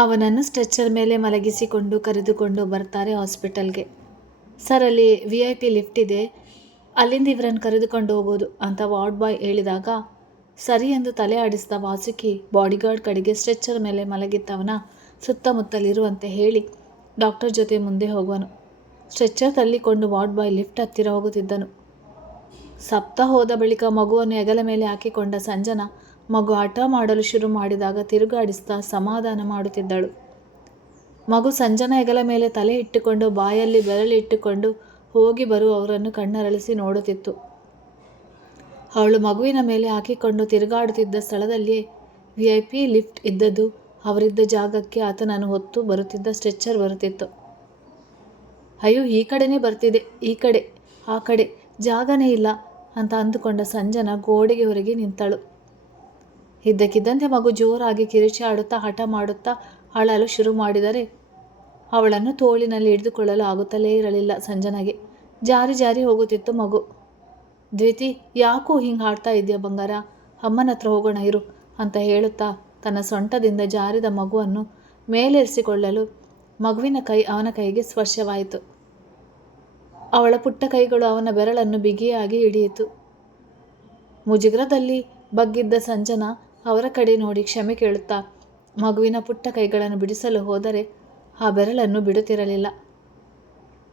ಅವನನ್ನು ಸ್ಟ್ರೆಚರ್ ಮೇಲೆ ಮಲಗಿಸಿಕೊಂಡು ಕರೆದುಕೊಂಡು ಬರ್ತಾರೆ ಹಾಸ್ಪಿಟಲ್ಗೆ. ಸರ್, ಅಲ್ಲಿ VIP ಲಿಫ್ಟ್ ಇದೆ, ಅಲ್ಲಿಂದ ಇವರನ್ನು ಕರೆದುಕೊಂಡು ಹೋಗೋದು ಅಂತ ವಾರ್ಡ್ ಬಾಯ್ ಹೇಳಿದಾಗ ಸರಿ ಎಂದು ತಲೆ ಆಡಿಸಿದ ವಾಸುಕಿ ಬಾಡಿಗಾರ್ಡ್ ಕಡೆಗೆ ಸ್ಟ್ರೆಚರ್ ಮೇಲೆ ಮಲಗಿದ್ದವನ ಸುತ್ತಮುತ್ತಲಿರುವಂತೆ ಹೇಳಿ ಡಾಕ್ಟರ್ ಜೊತೆ ಮುಂದೆ ಹೋಗುವನು. ಸ್ಟ್ರೆಚರ್ ತಳ್ಳಿಕೊಂಡು ವಾರ್ಡ್ ಬಾಯ್ ಲಿಫ್ಟ್ ಹತ್ತಿರ ಹೋಗುತ್ತಿದ್ದನು. ಸಪ್ತ ಹೋದ ಬಳಿಕ ಮಗುವನ್ನು ಹೆಗಲ ಮೇಲೆ ಹಾಕಿಕೊಂಡ ಸಂಜನಾ ಮಗು ಹಠ ಮಾಡಲು ಶುರು ಮಾಡಿದಾಗ ತಿರುಗಾಡಿಸ್ತಾ ಸಮಾಧಾನ ಮಾಡುತ್ತಿದ್ದಳು. ಮಗು ಸಂಜನಾ ಹೆಗಲ ಮೇಲೆ ತಲೆ ಇಟ್ಟುಕೊಂಡು ಬಾಯಲ್ಲಿ ಬೆರಳಿಟ್ಟುಕೊಂಡು ಹೋಗಿ ಬರುವವರನ್ನು ಕಣ್ಣರಳಿಸಿ ನೋಡುತ್ತಿತ್ತು. ಅವಳು ಮಗುವಿನ ಮೇಲೆ ಹಾಕಿಕೊಂಡು ತಿರುಗಾಡುತ್ತಿದ್ದ ಸ್ಥಳದಲ್ಲಿಯೇ VIP ಲಿಫ್ಟ್ ಇದ್ದದ್ದು. ಅವರಿದ್ದ ಜಾಗಕ್ಕೆ ಆತನನ್ನು ಹೊತ್ತು ಬರುತ್ತಿದ್ದ ಸ್ಟ್ರೆಚರ್ ಬರುತ್ತಿತ್ತು. ಅಯ್ಯೋ, ಈ ಕಡೆನೇ ಬರ್ತಿದೆ, ಈ ಕಡೆ ಆ ಕಡೆ ಜಾಗನೇ ಇಲ್ಲ ಅಂತ ಅಂದುಕೊಂಡ ಸಂಜನಾ ಗೋಡೆಗೆ ಹೊರಗೆ ನಿಂತಳು. ಇದ್ದಕ್ಕಿದ್ದಂತೆ ಮಗು ಜೋರಾಗಿ ಕಿರುಚಿ ಆಡುತ್ತಾ ಹಠ ಮಾಡುತ್ತಾ ಅಳಲು ಶುರು ಮಾಡಿದರೆ ಅವಳನ್ನು ತೋಳಿನಲ್ಲಿ ಹಿಡಿದುಕೊಳ್ಳಲು ಆಗುತ್ತಲೇ ಇರಲಿಲ್ಲ ಸಂಜನಾಗೆ. ಜಾರಿ ಜಾರಿ ಹೋಗುತ್ತಿತ್ತು ಮಗು. ದ್ವಿತಿ, ಯಾಕೋ ಹಿಂಗೆ ಆಡ್ತಾ ಇದೆಯಾ ಬಂಗಾರ, ಅಮ್ಮನ ಹತ್ರ ಹೋಗೋಣ ಇರು ಅಂತ ಹೇಳುತ್ತಾ ತನ್ನ ಸೊಂಟದಿಂದ ಜಾರಿದ ಮಗುವನ್ನು ಮೇಲೇರಿಸಿಕೊಳ್ಳಲು ಮಗುವಿನ ಕೈ ಅವನ ಕೈಗೆ ಸ್ಪರ್ಶವಾಯಿತು. ಅವಳ ಪುಟ್ಟ ಕೈಗಳು ಅವನ ಬೆರಳನ್ನು ಬಿಗಿಯಾಗಿ ಹಿಡಿಯಿತು. ಮುಜುಗರದಲ್ಲಿ ಬಗ್ಗಿದ್ದ ಸಂಜನಾ ಅವರ ಕಡೆ ನೋಡಿ ಕ್ಷಮೆ ಕೇಳುತ್ತಾ ಮಗುವಿನ ಪುಟ್ಟ ಕೈಗಳನ್ನು ಬಿಡಿಸಲು ಹೋದರೆ ಆ ಬೆರಳನ್ನು ಬಿಡುತ್ತಿರಲಿಲ್ಲ.